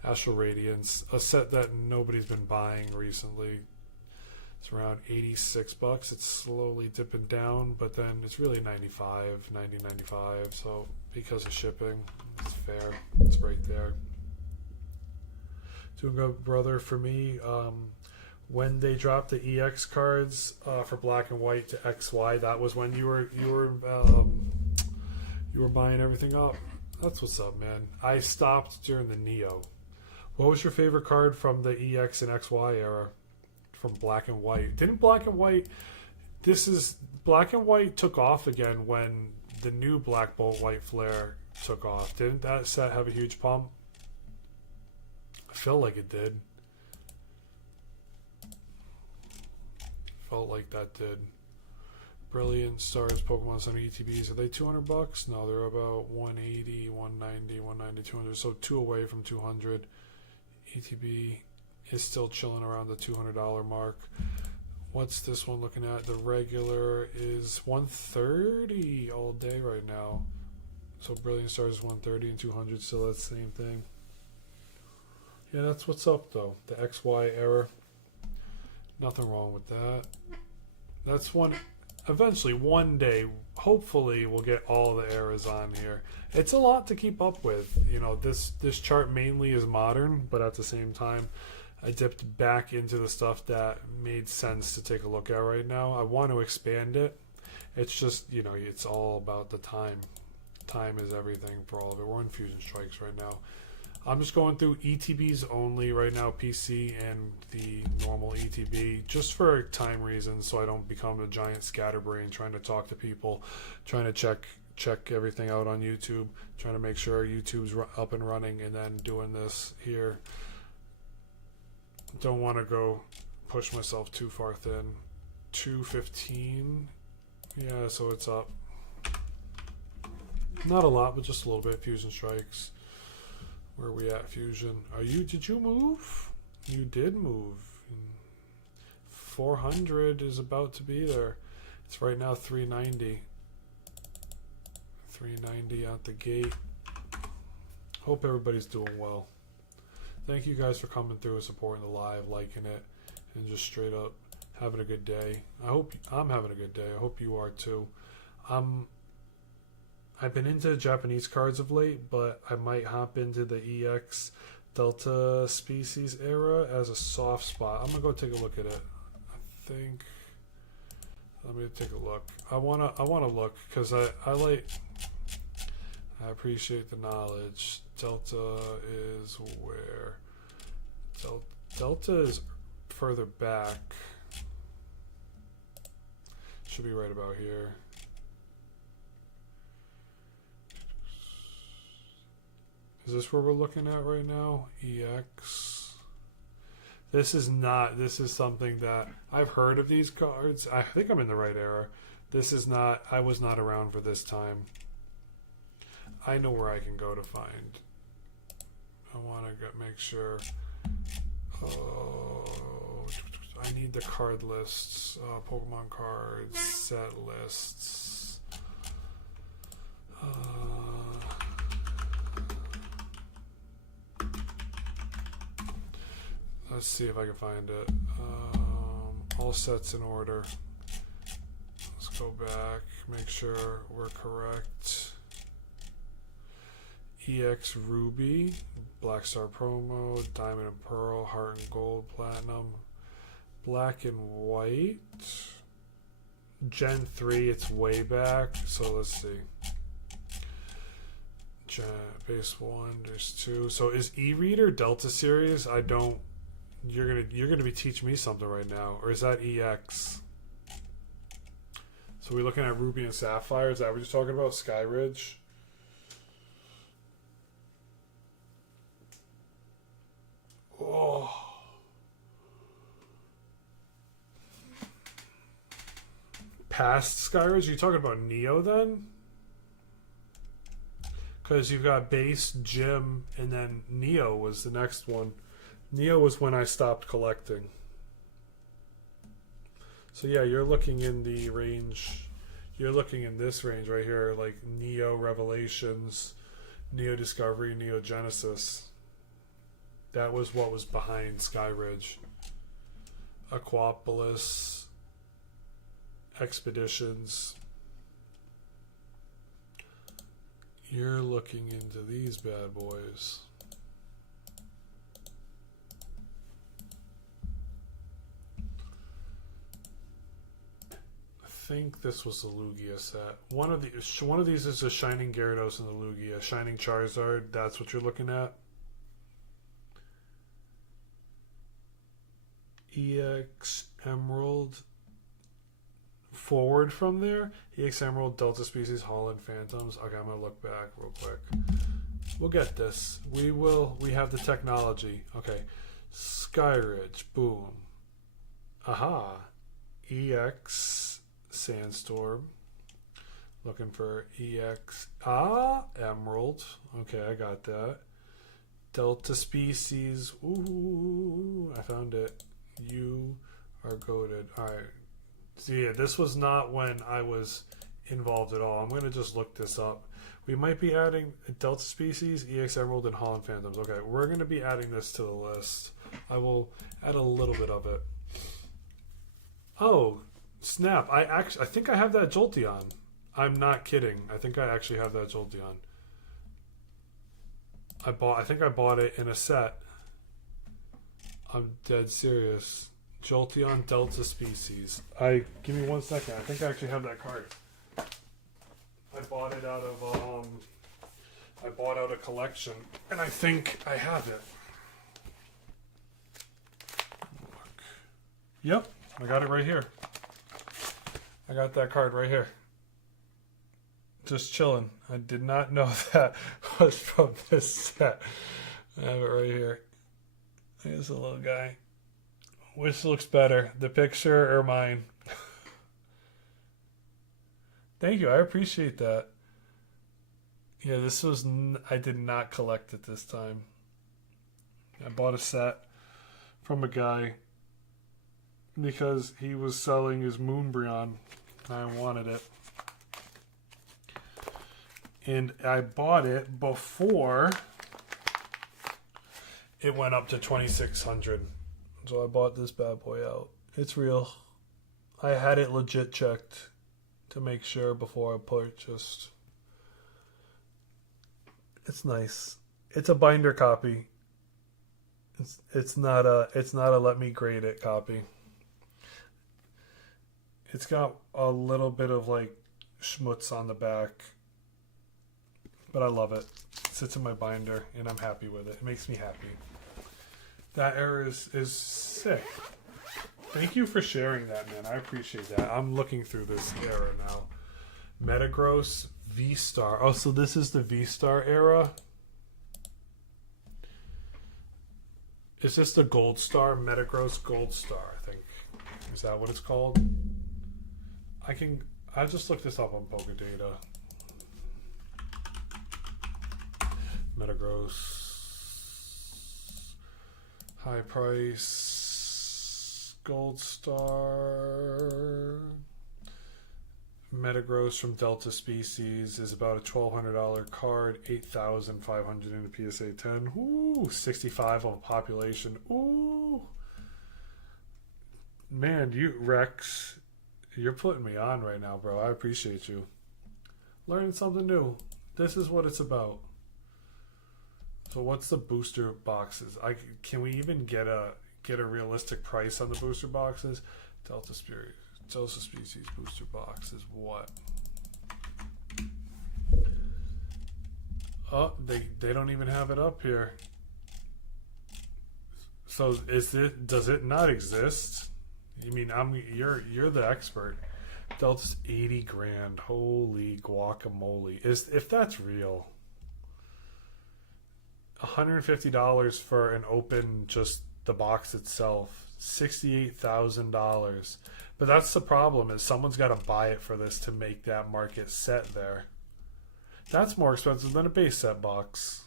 Astral Radiance, a set that nobody's been buying recently. It's around $86. It's slowly dipping down, but then it's really $90, $95. So because of shipping, it's fair. It's right there. Doing good, brother, for me. When they dropped the EX cards for Black and White to XY, that was when you were buying everything up. That's what's up, man. I stopped during the Neo. What was your favorite card from the EX and XY era? From Black and White. Didn't Black and White... Black and White took off again when the new Black Bolt White Flare took off. Didn't that set have a huge pump? I feel like it did. Felt like that did. Brilliant Stars Pokemon Center ETBs. Are they $200? No, they're about 180, 190, 190, 200. So 2 away from 200. ETB is still chilling around the $200 mark. What's this one looking at? The regular is 130 all day right now. So Brilliant Stars is 130 and 200 still that same thing. Yeah, that's what's up though. The XY error. Nothing wrong with that. That's one. Eventually, one day, hopefully, we'll get all the errors on here. It's a lot to keep up with. You know, this chart mainly is modern, but at the same time, I dipped back into the stuff that made sense to take a look at right now. I want to expand it. It's just, you know, it's all about the time. Time is everything for all of it. We're in Fusion Strikes right now. I'm just going through ETBs only right now, PC and the normal ETB, just for time reasons, so I don't become a giant scatterbrain trying to talk to people, trying to check everything out on YouTube, trying to make sure YouTube's up and running, and then doing this here. Don't want to go push myself too far thin. 215, yeah, so it's up. Not a lot, but just a little bit. Fusion Strikes. Where are we at, Fusion? Did you move? You did move. 400 is about to be there. It's right now 390. 390 out the gate. Hope everybody's doing well. Thank you guys for coming through and supporting the live, liking it, and just straight up having a good day. I hope I'm having a good day. I hope you are too. I've been into Japanese cards of late, but I might hop into the EX Delta Species era as a soft spot. I'm gonna go take a look at it. I think. Let me take a look. I wanna look because I appreciate the knowledge. Delta is where? Delta is further back. Should be right about here. Is this where we're looking at right now? EX. This is something that I've heard of these cards. I think I'm in the right era. This is not, I was not around for this time. I know where I can go to find. I want to make sure. Oh, I need the card lists. Pokemon cards, set lists. Let's see if I can find it. All sets in order. Let's go back, make sure we're correct. EX Ruby, Black Star Promo, Diamond and Pearl, Heart and Gold, Platinum, Black and White. Gen 3, it's way back, so let's see. Base 1, there's 2. So is E-Reader Delta Series? I don't. You're gonna be teaching me something right now, or is that EX? So we're looking at Ruby and Sapphire. Is that what you're talking about? Sky Ridge. Oh. Past Sky Ridge? Are you talking about Neo then? Because you've got Base, Gym, and then Neo was the next one. Neo was when I stopped collecting. So yeah, you're looking in the range. You're looking in this range right here, like Neo Revelations, Neo Discovery, Neo Genesis. That was what was behind Sky Ridge. Aquapolis, Expeditions. You're looking into these bad boys. I think this was the Lugia set. One of these is a Shining Gyarados and the Lugia. Shining Charizard, that's what you're looking at. EX Emerald. Forward from there. EX Emerald, Delta Species, Holland Phantoms. Okay, I'm gonna look back real quick. We'll get this. We have the technology. Okay. Skyridge, boom. Aha. EX Sandstorm. Looking for EX. Emerald. Okay, I got that. Delta Species. Ooh, I found it. You are goated. Alright. So yeah, this was not when I was involved at all. I'm going to just look this up. We might be adding Delta Species, EX Emerald, and Holland Phantoms. Okay, we're going to be adding this to the list. I will add a little bit of it. Oh, snap. I think I have that Jolteon. I'm not kidding. I think I actually have that Jolteon. I think I bought it in a set. I'm dead serious. Jolteon Delta Species. Give me 1 second. I think I actually have that card. I bought it out of I bought out a collection, and I think I have it. Look. Yep, I got it right here. I got that card right here. Just chilling. I did not know that was from this set. I have it right here. Here's a little guy. Which looks better, the picture or mine? Thank you. I appreciate that. Yeah, this was... I did not collect it this time. I bought a set from a guy because he was selling his Moonbryon. I wanted it. And I bought it before it went up to 2,600. So I bought this bad boy out. It's real. I had it legit checked to make sure before I purchased. It's nice. It's a binder copy. It's not a let me grade it copy. It's got a little bit of like schmutz on the back, but I love it. It sits in my binder and I'm happy with it. It makes me happy. That error is sick. Thank you for sharing that, man. I appreciate that. I'm looking through this era now. Metagross V-Star. Oh, so this is the V-Star era? Is this the Gold Star? Metagross Gold Star, I think. Is that what it's called? I'll just look this up on Pokédata. Metagross. High price. Gold Star. Metagross from Delta Species is about a $1,200 card, 8,500 in the PSA 10. Ooh, 65 of a population. Ooh, man, you Rex, you're putting me on right now, bro. I appreciate you. Learning something new. This is what it's about. So, what's the booster boxes? Can we even get a realistic price on the booster boxes? Delta Species booster box is what? Oh, they don't even have it up here. So does it not exist? You mean you're the expert. Delta's 80 grand. Holy guacamole. If that's real. $150 for an open, just the box itself. $68,000. But that's the problem, is someone's got to buy it for this to make that market set there. That's more expensive than a base set box.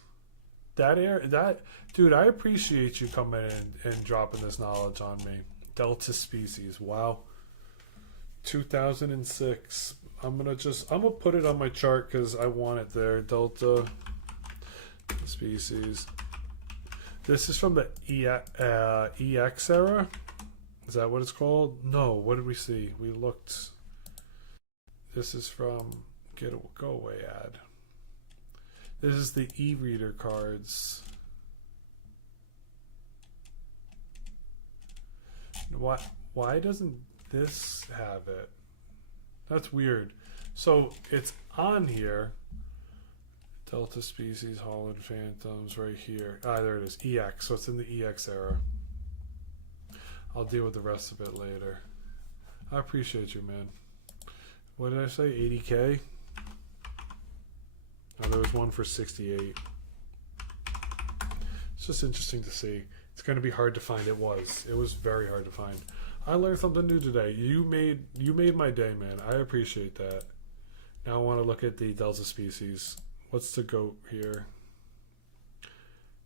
Dude, I appreciate you coming in and dropping this knowledge on me. Delta Species, wow. 2006. I'm gonna put it on my chart because I want it there. Delta Species. This is from the EX era. Is that what it's called? No. What did we see? We looked. This is from Go Away ad. This is the e-reader cards. Why doesn't this have it? That's weird. So it's on here. Delta Species, Holland Phantoms, right here. There it is. EX. So it's in the EX era. I'll deal with the rest of it later. I appreciate you, man. What did I say? 80K? Oh, there was one for 68. It's just interesting to see. It's going to be hard to find. It was very hard to find. I learned something new today. You made my day, man. I appreciate that. Now I want to look at the Delta Species. What's the GOAT here?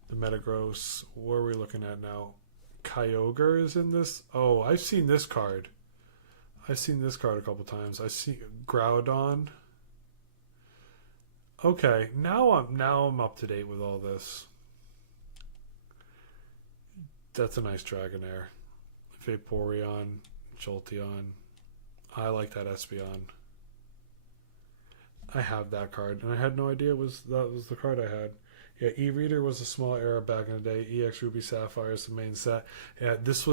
The Metagross. What are we looking at now? Kyogre is in this. Oh, I've seen this card. I've seen this card a couple times. I see Groudon. Okay, now I'm up to date with all this. That's a nice Dragonair. Vaporeon, Jolteon. I like that Espeon. I have that card, and I had no idea that was the card I had. Yeah, E-Reader was a small era back in the day. EX Ruby Sapphire is the main set. Yeah, this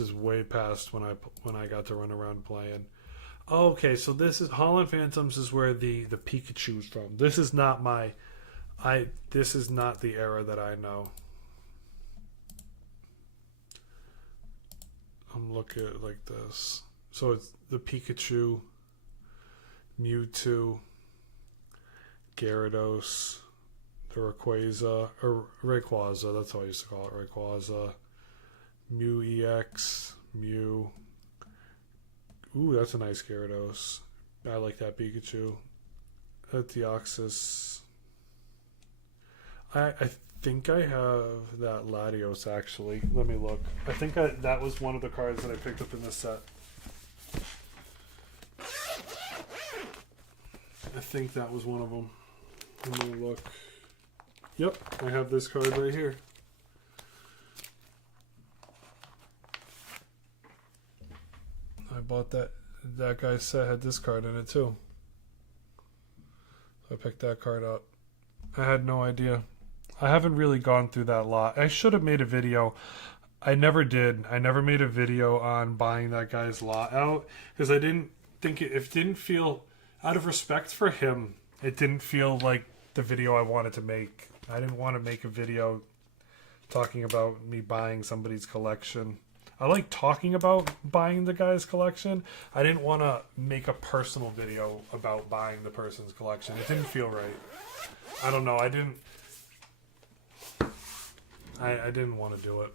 is way past when I got to run around playing. Okay, so this is Holland Phantoms is where the Pikachu's from. This is not this is not the era that I know. I'm looking at it like this. So it's the Pikachu, Mewtwo, Gyarados, the Rayquaza, that's how I used to call it, Rayquaza, Mew EX, Mew. Ooh, that's a nice Gyarados. I like that Pikachu. Deoxys. I think I have that Latios, actually. Let me look. I think that was one of the cards that I picked up in this set. I think that was one of them. Let me look. Yep, I have this card right here. I bought that guy's set had this card in it too. So I picked that card up. I had no idea. I haven't really gone through that lot. I should have made a video. I never did. I never made a video on buying that guy's lot out because I didn't think it didn't feel, out of respect for him, it didn't feel like the video I wanted to make. I didn't want to make a video talking about me buying somebody's collection. I like talking about buying the guy's collection. I didn't want to make a personal video about buying the person's collection. It didn't feel right. I don't know. I didn't want to do it.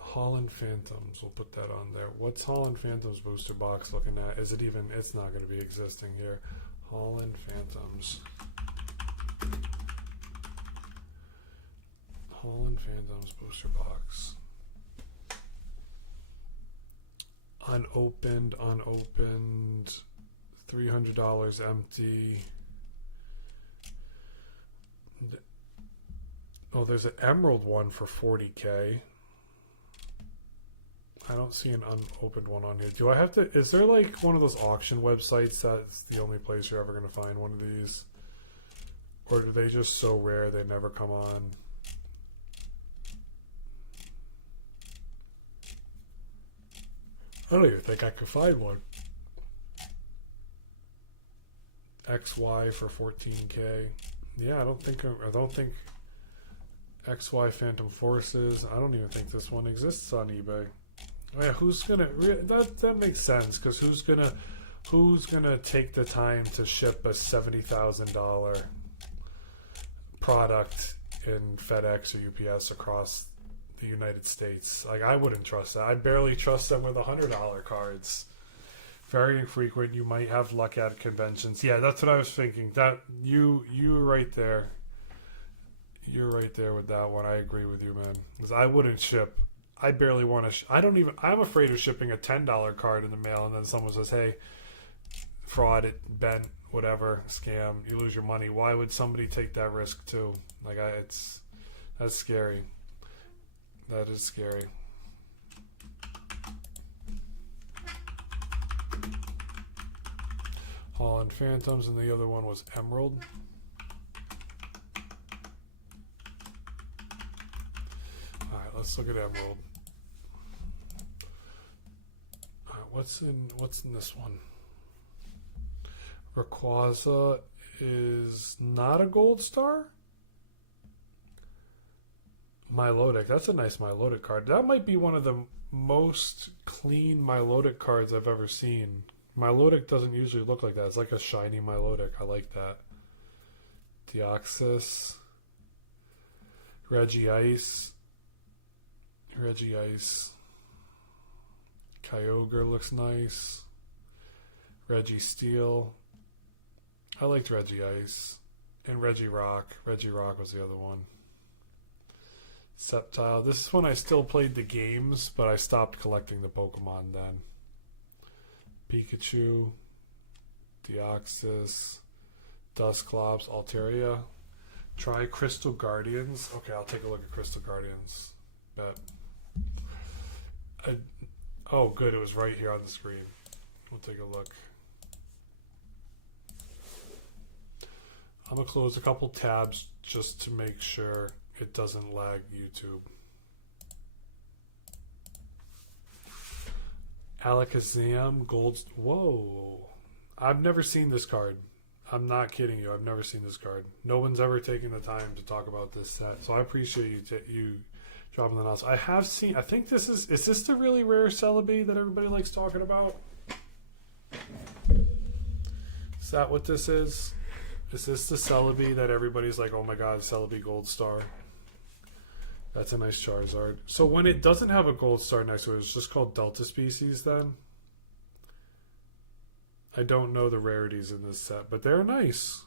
Holland Phantoms. We'll put that on there. What's Holland Phantoms booster box looking at? Is it even... It's not going to be existing here. Holland Phantoms. Holland Phantoms booster box. Unopened. $300 empty. Oh, there's an emerald one for $40K. I don't see an unopened one on here. Do I have to... Is there like one of those auction websites that's the only place you're ever going to find one of these? Or are they just so rare they never come on? I don't even think I could find one. XY for $14K. Yeah, I don't think XY Phantom Forces. I don't even think this one exists on eBay. Oh yeah, who's gonna... That makes sense, because who's gonna take the time to ship a $70,000 product in FedEx or UPS across the United States? Like, I wouldn't trust that. I barely trust them with $100 cards. Very infrequent. You might have luck at conventions. Yeah, that's what I was thinking. That you right there. You're right there with that one. I agree with you, man. Because I wouldn't ship. I barely want to... I'm afraid of shipping a $10 card in the mail and then someone says, hey, fraud, it bent, whatever, scam, you lose your money. Why would somebody take that risk too? Like, that's scary. That is scary. Holland Phantoms, and the other one was Emerald. Alright, let's look at Emerald. Alright, what's in this one? Rayquaza is not a gold star? Milotic, that's a nice Milotic card. That might be one of the most clean Milotic cards I've ever seen. Milotic doesn't usually look like that. It's like a shiny Milotic. I like that. Deoxys. Regice. Kyogre looks nice. Registeel. I liked Regice. And Regirock. Regirock was the other one. Sceptile. This is when I still played the games, but I stopped collecting the Pokemon then. Pikachu. Deoxys. Dusclops. Altaria. Try Crystal Guardians. Okay, I'll take a look at Crystal Guardians. Bet. Oh, good. It was right here on the screen. We'll take a look. I'm going to close a couple tabs just to make sure it doesn't lag YouTube. Alakazam Gold. Whoa. I've never seen this card. I'm not kidding you. I've never seen this card. No one's ever taken the time to talk about this set. So I appreciate you dropping the notes. I have seen, I think this is this the really rare Celebi that everybody likes talking about? Is that what this is? Is this the Celebi that everybody's like, oh my god, Celebi Gold Star? That's a nice Charizard. So when it doesn't have a Gold Star next to it, it's just called Delta Species then? I don't know the rarities in this set, but they're nice.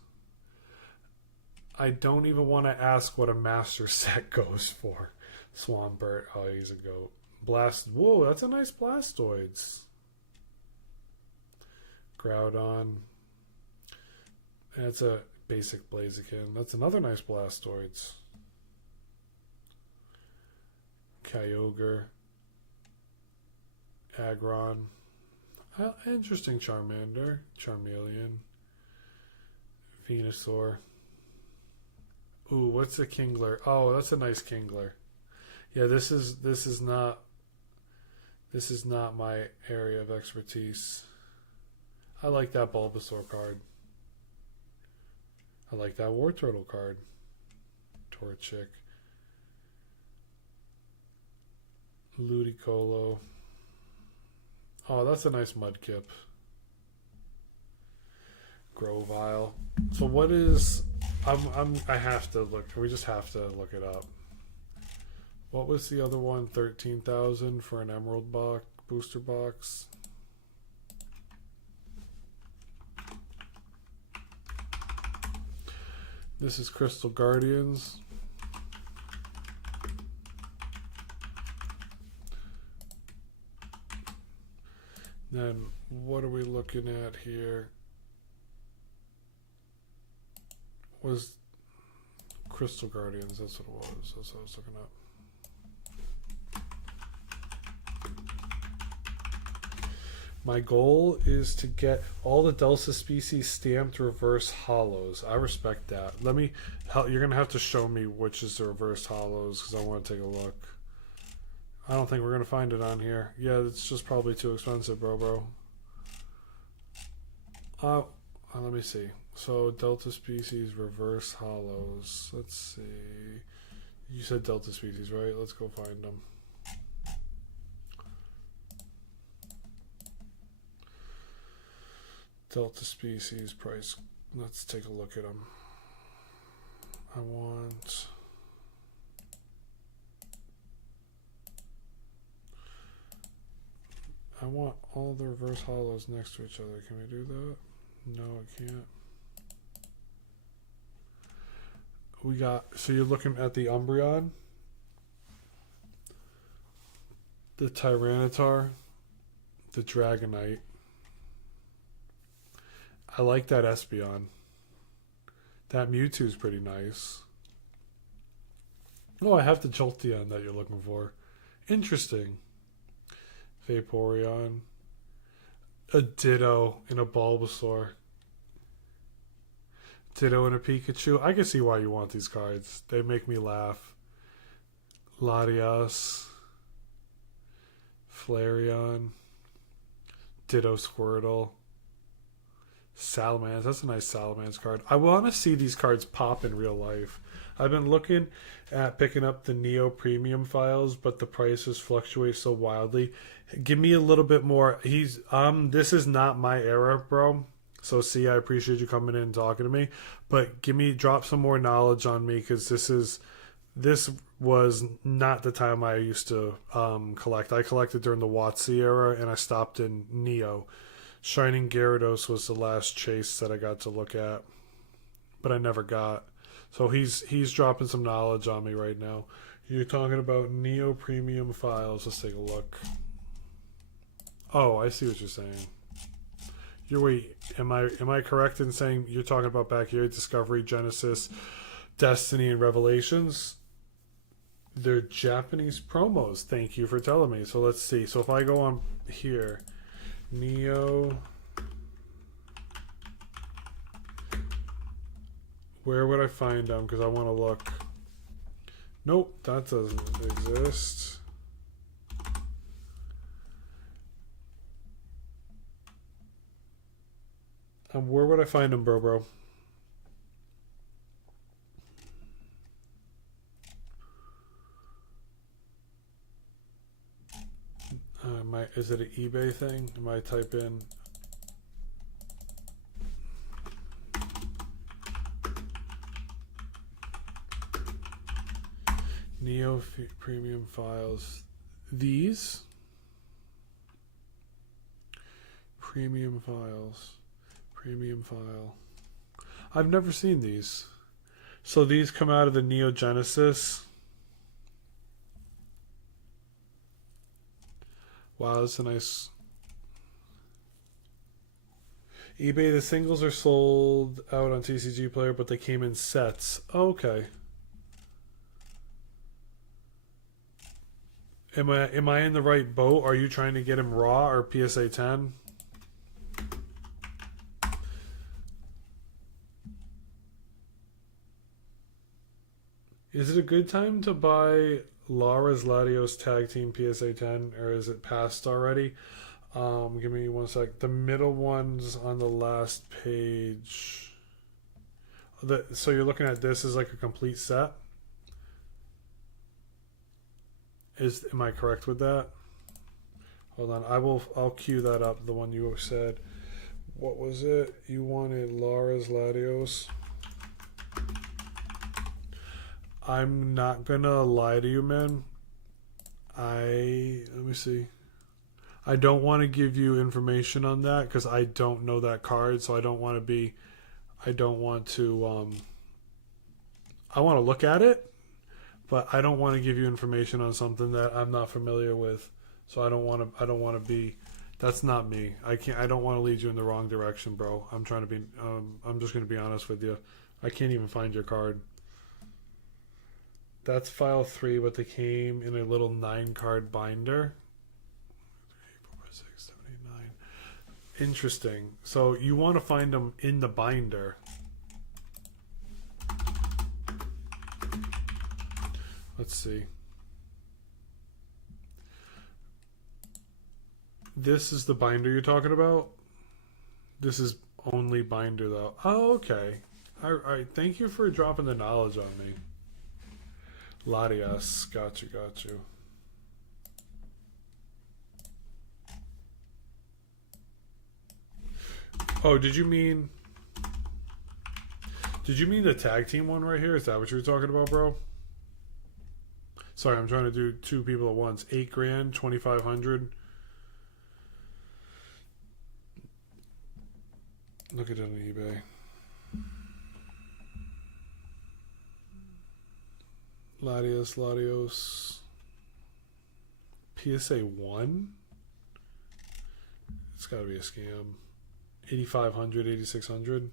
I don't even want to ask what a Master set goes for. Swampert, oh, he's a goat. Blast, whoa, that's a nice Blastoids. Groudon. That's a basic Blaziken. That's another nice Blastoids. Kyogre. Aggron. Interesting Charmander. Charmeleon. Venusaur. Ooh, what's a Kingler? Oh, that's a nice Kingler. Yeah, this is not my area of expertise. I like that Bulbasaur card. I like that War Turtle card. Torchic. Ludicolo. Oh, that's a nice Mudkip. Grovyle. So what is... I have to look. We just have to look it up. What was the other one? 13,000 for an Emerald box, booster box. This is Crystal Guardians. Then what are we looking at here? Was Crystal Guardians, that's what it was. That's what I was looking up. My goal is to get all the Delta species stamped reverse hollows. I respect that. You're going to have to show me which is the reverse hollows because I want to take a look. I don't think we're going to find it on here. Yeah, it's just probably too expensive, bro. Let me see. So, Delta species, reverse hollows. Let's see. You said Delta species, right? Let's go find them. Delta species price. Let's take a look at them. I want all the reverse hollows next to each other. Can we do that? No, I can't. So you're looking at the Umbreon, the Tyranitar, the Dragonite. I like that Espeon. That Mewtwo's pretty nice. Oh, I have the Jolteon that you're looking for. Interesting. Vaporeon. A Ditto and a Bulbasaur. Ditto and a Pikachu. I can see why you want these cards. They make me laugh. Latias. Flareon. Ditto Squirtle. Salamence. That's a nice Salamence card. I want to see these cards pop in real life. I've been looking at picking up the Neo Premium files, but the prices fluctuate so wildly. Give me a little bit more. This is not my era, bro. So see, I appreciate you coming in and talking to me, but drop some more knowledge on me, because this was not the time I used to collect. I collected during the WotC era, and I stopped in Neo. Shining Gyarados was the last chase that I got to look at. but I never got. So he's dropping some knowledge on me right now. You're talking about Neo Premium files. Let's take a look. Oh, I see what you're saying. Am I correct in saying you're talking about Backyard Discovery, Genesis, Destiny, and Revelations? They're Japanese promos. Thank you for telling me. So let's see. So if I go on here, Neo, where would I find them? Because I want to look. Nope, that doesn't exist. Where would I find them, bro? Is it an eBay thing? Am I type in Neo Premium files? These Premium files. Premium file. I've never seen these. So these come out of the Neo Genesis. Wow, that's a nice. eBay, the singles are sold out on TCG Player, but they came in sets. Oh, okay. Am I in the right boat? Are you trying to get him raw or PSA 10? Is it a good time to buy Laura's Latios Tag Team PSA 10, or is it passed already? Give me one sec. The middle one's on the last page. So you're looking at this as like a complete set? Am I correct with that? Hold on, I'll queue that up. The one you said. What was it? You wanted Laura's Latios. I'm not gonna lie to you, man. Let me see. I don't want to give you information on that because I don't know that card, so I don't want to. I want to look at it, but I don't want to give you information on something that I'm not familiar with. So I don't want to be. That's not me. I don't want to lead you in the wrong direction, bro. I'm trying to be. I'm just gonna be honest with you. I can't even find your card. That's file 3, but they came in a little 9-card binder. 3, 4, 5, 6, 7, 8, 9. Interesting. So you want to find them in the binder. Let's see. This is the binder you're talking about? This is only binder, though. Oh, okay. All right. Thank you for dropping the knowledge on me. Latias, got you. Oh, did you mean the tag team one right here? Is that what you were talking about, bro? Sorry, I'm trying to do 2 people at once. $8 grand, 2,500. Look at it on eBay. Latios. PSA 1? It's got to be a scam. 8,500, 8,600.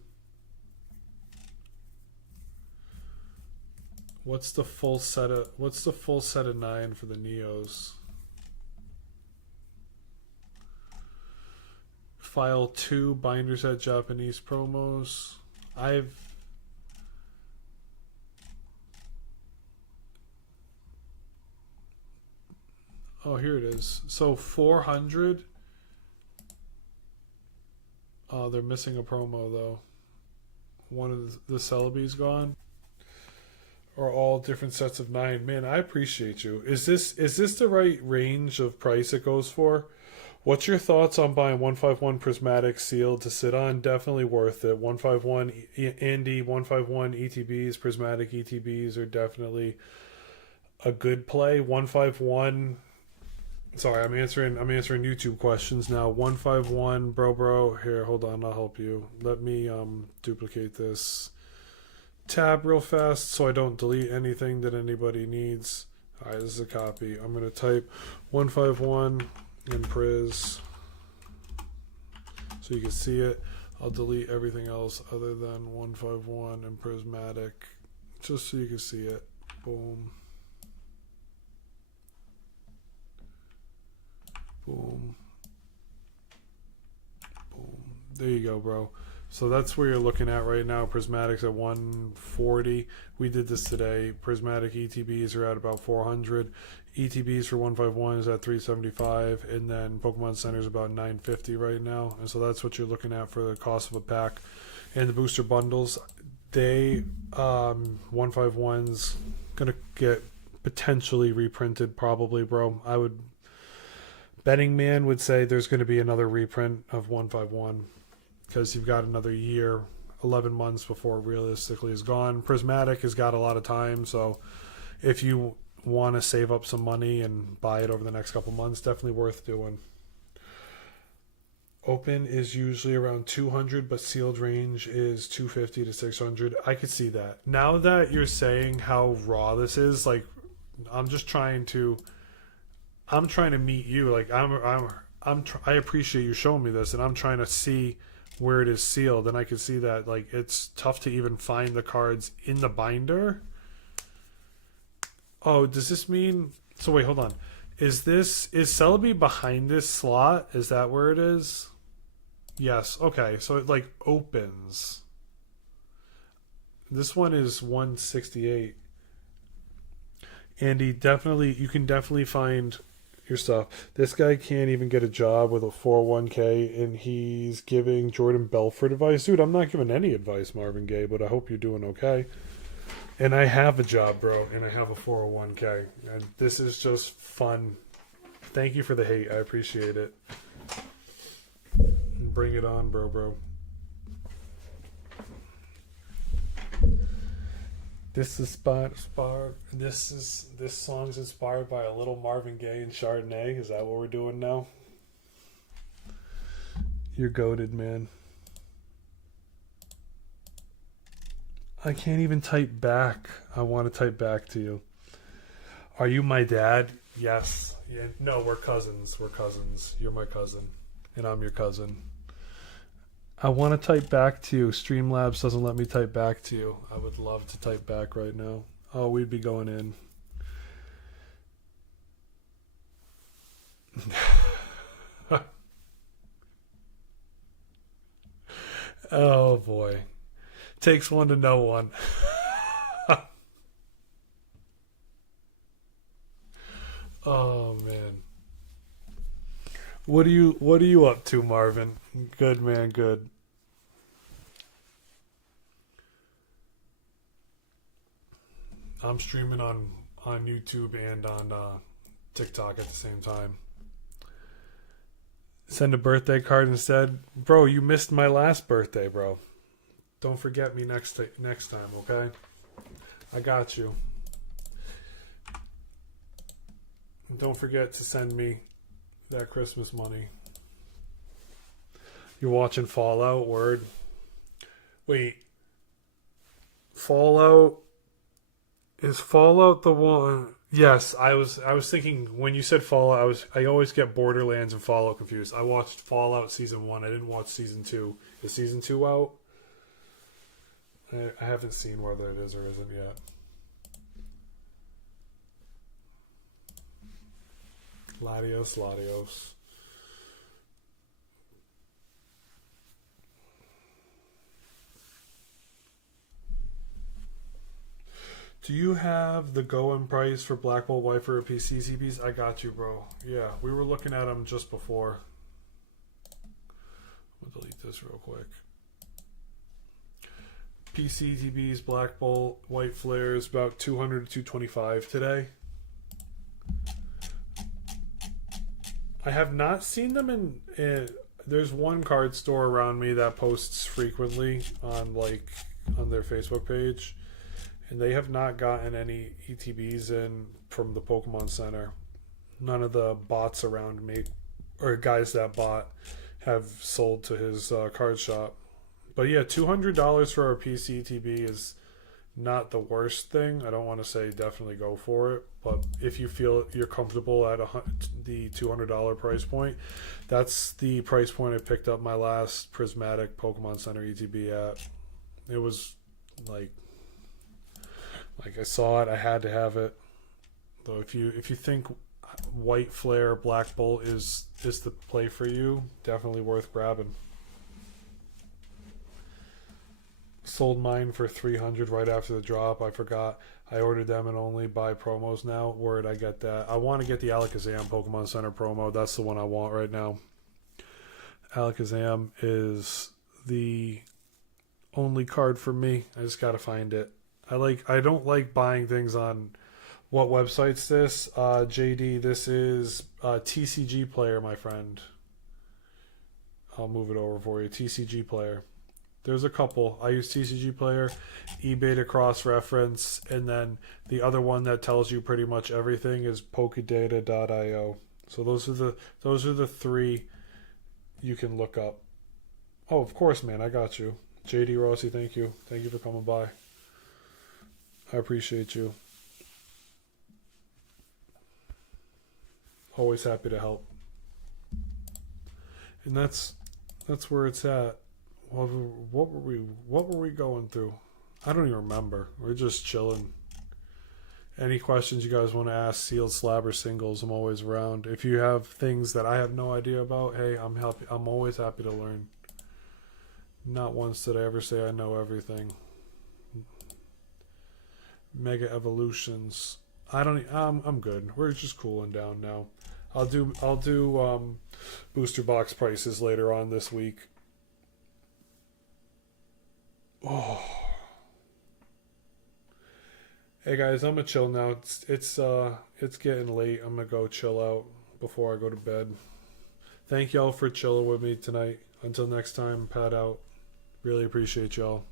What's the full set of 9 for the Neos? File 2 binder set Japanese promos. Oh, here it is. So 400. Oh, they're missing a promo though. One of the Celebi's gone. Or all different sets of 9. Man, I appreciate you. Is this the right range of price it goes for? What's your thoughts on buying 151 Prismatic sealed to sit on? Definitely worth it. 151 Andy, 151 ETBs, Prismatic ETBs are definitely a good play. 151. Sorry, I'm answering YouTube questions now. 151 bro. Here, hold on, I'll help you. Let me duplicate this. tab real fast so I don't delete anything that anybody needs. Alright, this is a copy. I'm going to type 151 in Priz so you can see it. I'll delete everything else other than 151 and Prismatic just so you can see it. Boom. Boom. Boom. There you go, bro. So that's where you're looking at right now. Prismatics at 140. We did this today. Prismatic ETBs are at about 400. ETBs for 151 is at 375, and then Pokemon Center is about 950 right now. And so that's what you're looking at for the cost of a pack. And the booster bundles, they 151's gonna get potentially reprinted, probably, bro. I would betting man would say there's going to be another reprint of 151 because you've got another year, 11 months before it realistically is gone. Prismatic has got a lot of time, so if you want to save up some money and buy it over the next couple months, definitely worth doing. Open is usually around 200, but sealed range is 250 to 600. I could see that. Now that you're saying how raw this is, like, I'm trying to meet you. Like, I appreciate you showing me this, and I'm trying to see where it is sealed, and I can see that, like, it's tough to even find the cards in the binder. Oh, does this mean... So wait, hold on. Is Celebi behind this slot? Is that where it is? Yes. Okay, so it, like, opens. This one is 168. Andy, you can definitely find your stuff. This guy can't even get a job with a 401k, and he's giving Jordan Belfort advice. Dude, I'm not giving any advice, Marvin Gaye, but I hope you're doing okay. And I have a job, bro, and I have a 401k, and this is just fun. Thank you for the hate. I appreciate it. Bring it on, bro. This song's inspired by a little Marvin Gaye and Chardonnay. Is that what we're doing now? You're goated, man. I can't even type back. I want to type back to you. Are you my dad? Yes. Yeah. No, we're cousins. You're my cousin, and I'm your cousin. I want to type back to you. Streamlabs doesn't let me type back to you. I would love to type back right now. Oh, we'd be going in. Oh, boy. Takes one to know one. Oh, man. What are you up to, Marvin? Good, man, good. I'm streaming on YouTube and on TikTok at the same time. Send a birthday card instead. Bro, you missed my last birthday, bro. Don't forget me next time, okay? I got you. Don't forget to send me that Christmas money. You're watching Fallout? Word. Wait. Fallout? Is Fallout the one? Yes, I was thinking when you said Fallout, I always get Borderlands and Fallout confused. I watched Fallout Season 1. I didn't watch Season 2. Is Season 2 out? I haven't seen whether it is or isn't yet. Latios. Do you have the going price for Black Bolt Wifer or PCCBs? I got you, bro. Yeah, we were looking at them just before. I'll delete this real quick. PCTBs, Black Bolt, White Flares, about 200 to 225 today. I have not seen them in there's one card store around me that posts frequently on their Facebook page, and they have not gotten any ETBs in from the Pokemon Center. None of the bots around me or guys that bought have sold to his card shop. But yeah, $200 for our PCTB not the worst thing. I don't want to say definitely go for it, but if you feel you're comfortable at the $200 price point, that's the price point I picked up my last Prismatic Pokemon Center ETB at. It was like I saw it, I had to have it. Though if you think White Flare Black Bolt is the play for you, definitely worth grabbing. Sold mine for 300 right after the drop. I forgot. I ordered them and only buy promos now. Word, I get that. I want to get the Alakazam Pokemon Center promo. That's the one I want right now. Alakazam is the only card for me. I just gotta find it. I don't like buying things on what website's this? JD, this is TCG Player, my friend. I'll move it over for you. TCG Player. There's a couple. I use TCG Player, eBay to cross-reference, and then the other one that tells you pretty much everything is Pokedata.io. So those are the three you can look up. Oh, of course, man. I got you. JD Rossi, thank you. Thank you for coming by. I appreciate you. Always happy to help. And that's where it's at. What were we going through? I don't even remember. We're just chilling. Any questions you guys want to ask, sealed, slab, or singles, I'm always around. If you have things that I have no idea about, hey, I'm happy. I'm always happy to learn. Not once did I ever say I know everything. Mega evolutions. I'm good. We're just cooling down now. I'll do booster box prices later on this week. Oh. Hey guys, I'm gonna chill now. It's getting late. I'm gonna go chill out before I go to bed. Thank y'all for chilling with me tonight. Until next time, pad out. Really appreciate y'all.